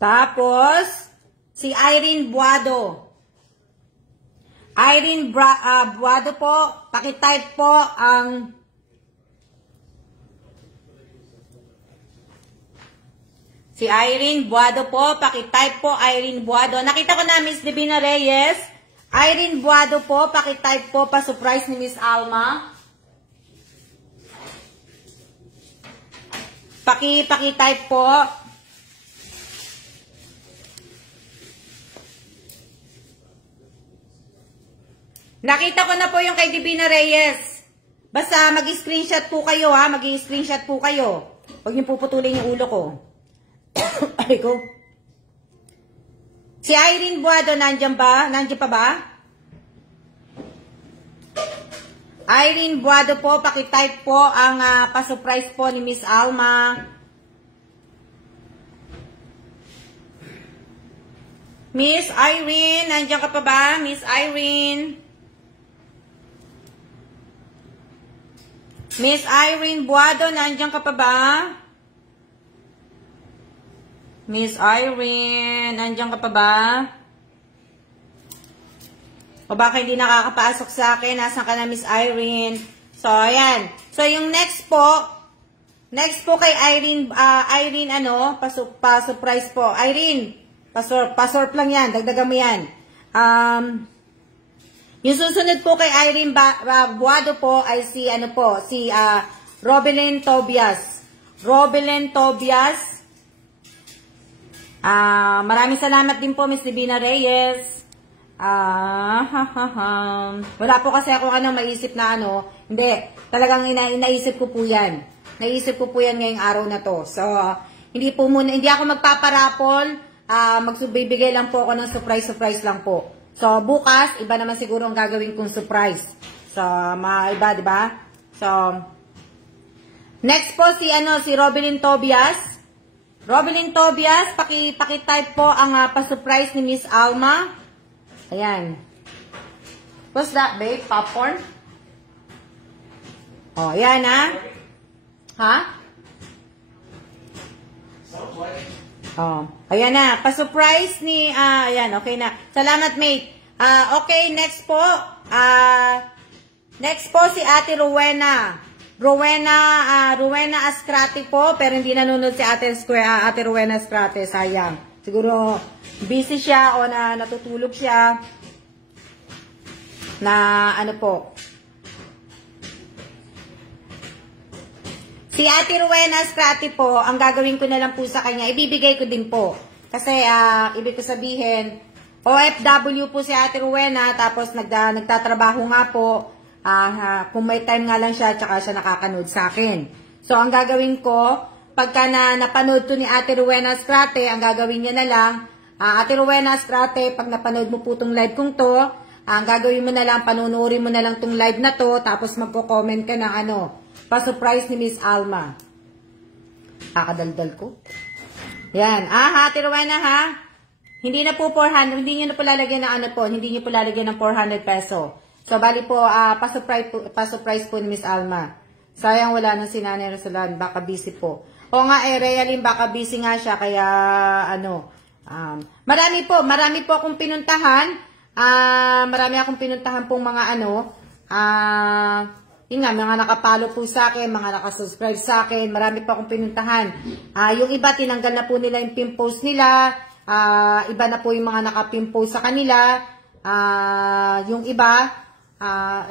Tapos, si Irene Buado. Irene Buado po, pakitype po ang si Irene Buado po, pakitype po Irene Buado. Nakita ko na Miss Divina Reyes. Irene Buado po, pakitype po pa-surprise ni Miss Alma. Pakitype po. Nakita ko na po yung kay Divina Reyes. Basta mag-screenshot po kayo mag-screenshot po kayo. Huwag niyo puputulin yung ulo ko. Ay ko. Si Irene Buado, nandiyan ba? Nandiyan pa ba? Irene Buado po, pakitype po ang pa-surprise po ni Miss Alma. Miss Irene, nandiyan ka pa ba? Miss Irene. Miss Irene Buado, nandiyan ka pa ba? Miss Irene, nandiyan ka pa ba? O baka hindi nakakapasok sa akin? Nasaan ka na, Miss Irene? So, ayan. So, yung next po kay Irene, pa-surprise po. Irene, pa-surp lang yan. Dagdagan mo yan. Yung susunod po kay Irene Buado po ay si Robelyn Tobias. Robelyn Tobias. Maraming salamat din po, Miss Divina Reyes. Wala po kasi ako maisip na Hindi. Talagang inaisip ko po yan. Naisip ko po yan ngayong araw na to. So, Hindi ako magpaparapol. Magbibigay lang po ako ng surprise lang po. So, bukas, iba naman siguro ang gagawin kong surprise. So, maiba, di ba? So, next po si Robelyn Tobias. Robelyn Tobias, paki-type po ang pa-surprise ni Miss Alma. Ayan. What's that, babe? Popcorn? Oh, ayan ha? Oh, ayan na. Pa-surprise ni, ayan, okay na. Salamat, mate. Okay, next po. Next po si Ate Rowena. Rowena Ascrate po, pero hindi nanonood si Ate Rowena Ascrate, sayang. Siguro, busy siya o natutulog siya. Po. Si Ate Rowena Ascrate po, ang gagawin ko na lang po sa kanya, ibibigay ko din po. Kasi, ibig ko sabihin, OFW po si Ate Rowena, tapos nagtatrabaho nga po, kung may time nga lang siya, tsaka siya nakakanood sa akin. So, ang gagawin ko, pagka napanood to ni Ate Rowena Ascrate, ang gagawin niya na lang, Ate Rowena Ascrate, pag napanood mo po tong live kong to, ang gagawin mo na lang, panunuorin mo na lang tong live na to, tapos magko-comment ka ng pa-surprise ni Miss Alma. Kakadaldal ko. Yan. Ate Rowena ha. Hindi na po 400, hindi niyo na po lalagyan ng hindi niyo po lalagyan ng 400 peso. So, bali po, pa-surprise po ni Miss Alma. Sayang wala na si Nanay Rosalan, baka busy po. O nga Realin, baka busy nga siya, kaya, marami po akong pinuntahan. Marami akong pinuntahan pong mga yun nga, mga nakapalo po sa akin, mga nakasubscribe sa akin, marami pa akong pinuntahan. Yung iba, tinanggal na po nila yung pin post nila. Iba na po yung mga nakapin post sa kanila. Yung iba,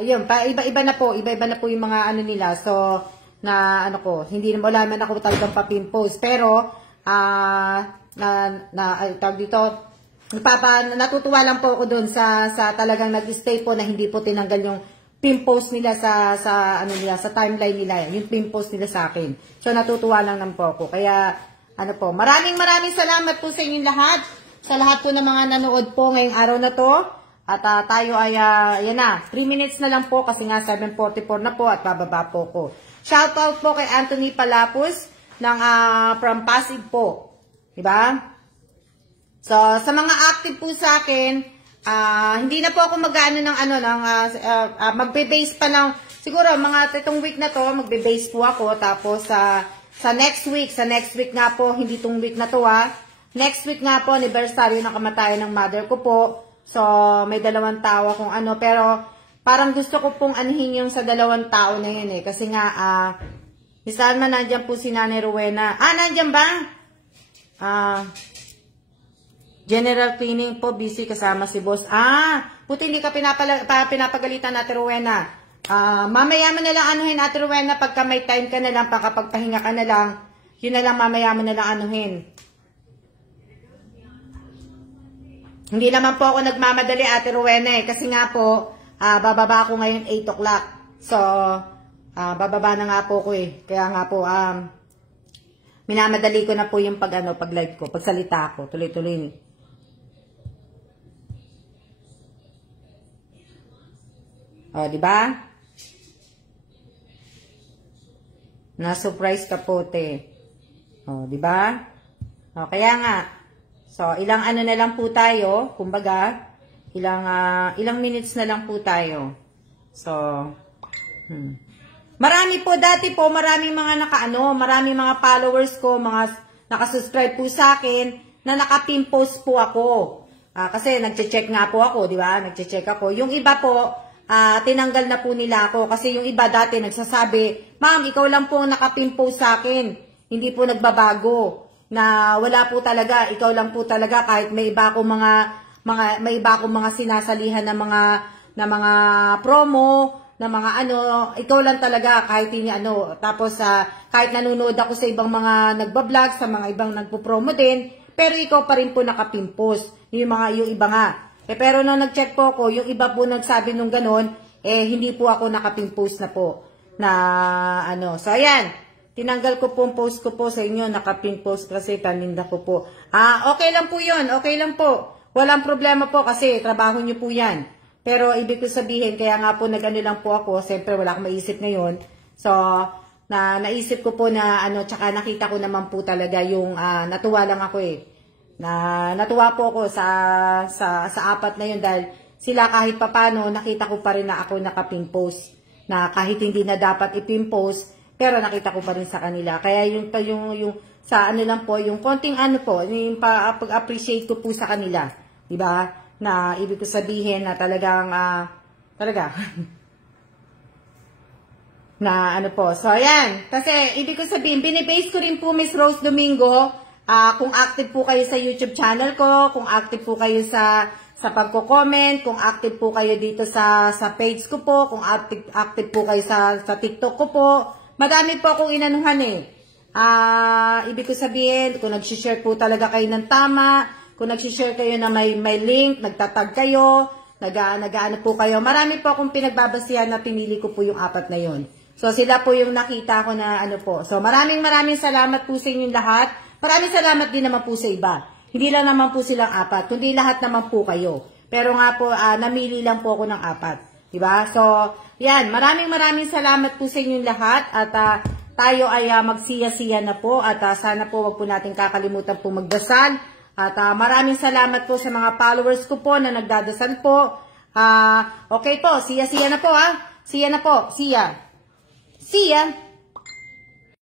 iba-iba na po. Iba-iba na po yung mga nila. So, hindi na wala man ako talagang pa-pin post. Pero, tawag dito, natutuwa lang po ako doon sa talagang nag-stay po na hindi po tinanggal yung pin post nila sa timeline nila, yung pin post nila sa akin. So natutuwa lang po ako. Kaya maraming salamat po sa inyong lahat. Sa lahat po ng mga nanood po ngayong araw na to. At tayo ay yan na, 3 minutes na lang po kasi nga 7:44 na po at bababa po ko. Shoutout po kay Anthony Palapus ng from Pasig po. Diba? So sa mga active po sa akin, hindi na po ako mag-ano ng magbe-base pa ng, siguro mga itong week na to, magbe-base po ako, tapos sa next week nga po, hindi itong week na to next week nga po, anniversary ng kamatayan ng mother ko po, so may 2 tao akong pero parang gusto ko pong anhin yung sa 2 tao na yun kasi nga, saan man nandiyan po si Nanay Rowena, nandiyan ba? General cleaning po, busy kasama si boss. Buti hindi ka pinapagalitan, Ate Rowena. Mamaya mo na lang Ate Rowena, pagka may time ka na lang, pagpahinga ka na lang, yun na lang mamaya mo na lang Hindi naman po ako nagmamadali, Ate Rowena kasi nga po, bababa ako ngayon 8 o'clock. So, bababa na nga po ko Kaya nga po, minamadali ko na po yung pag live ko, pagsalita ko, tuloy-tuloy ni. O, di ba? Na-surprise ka po, te. O, di ba? O, kaya nga. So, ilang na lang po tayo, kumbaga, ilang minutes na lang po tayo. So, marami po, dati po, maraming mga maraming mga followers ko, mga nakasubscribe po sa akin, na nakapin post po ako. Kasi nagche-check nga po ako, di ba? Nagche-check ako. Yung iba po, tinanggal na po nila ako. Kasi yung iba dati nagsasabi, ma'am, ikaw lang po nakapin post sa akin. Hindi po nagbabago. Na wala po talaga, ikaw lang po talaga kahit may iba akong mga sinasalihan na mga promo, na mga ikaw lang talaga kahit hindi tapos kahit nanonood ako sa ibang mga nagba-vlog, sa mga ibang nagpo-promo din, pero ikaw pa rin po nakapin post. Yung iba nga. Pero nung nag-check po ako, yung iba po nagsabi nung ganon, hindi po ako nakapin post na po. So, ayan. tinanggal ko po ang post ko po sa inyo, naka-pin post kasi paninda ko po. Okay lang po yun, okay lang po. Walang problema po kasi trabaho nyo po yan. Pero ibig ko sabihin, kaya nga po nag-ano lang po ako, siyempre wala akong maisip ngayon. So, naisip ko po na tsaka nakita ko naman po talaga yung, natuwa lang ako natuwa po ako sa apat na yun dahil sila kahit papano, nakita ko pa rin na ako naka-pin post. Na kahit hindi na dapat i-pin post, pero nakita ko pa rin sa kanila. Kaya yung sa lang po, yung konting yung pag-appreciate ko po sa kanila. Diba? Na ibig ko sabihin na talagang, talaga. na po. So, ayan. Kasi, ibig ko sabihin, binibase ko rin po Miss Rose Domingo, kung active po kayo sa YouTube channel ko, kung active po kayo sa pagko-comment, kung active po kayo dito sa page ko po, kung active po kayo sa TikTok ko po. Madami po akong inanuhan ibig ko sabihin, kung nag-share po talaga kayo ng tama, kung nag-share kayo na may link, nagtatag kayo, nag-ano po kayo. Marami po akong pinagbabasihan na pinili ko po yung apat na yon. So, sila po yung nakita ko na po. So, maraming salamat po sa inyong lahat. Maraming salamat din naman po sa iba. Hindi lang naman po silang apat, kundi lahat naman po kayo. Pero nga po, namili lang po ako ng apat. Diba? So, yan. Maraming salamat po sa inyong lahat. At tayo ay magsiya-siya na po. At sana po wag po natin kakalimutan po magdasal. At maraming salamat po sa mga followers ko po na nagdadasal po. Okay po, siya-siya na po Siya na po, siya. Siya.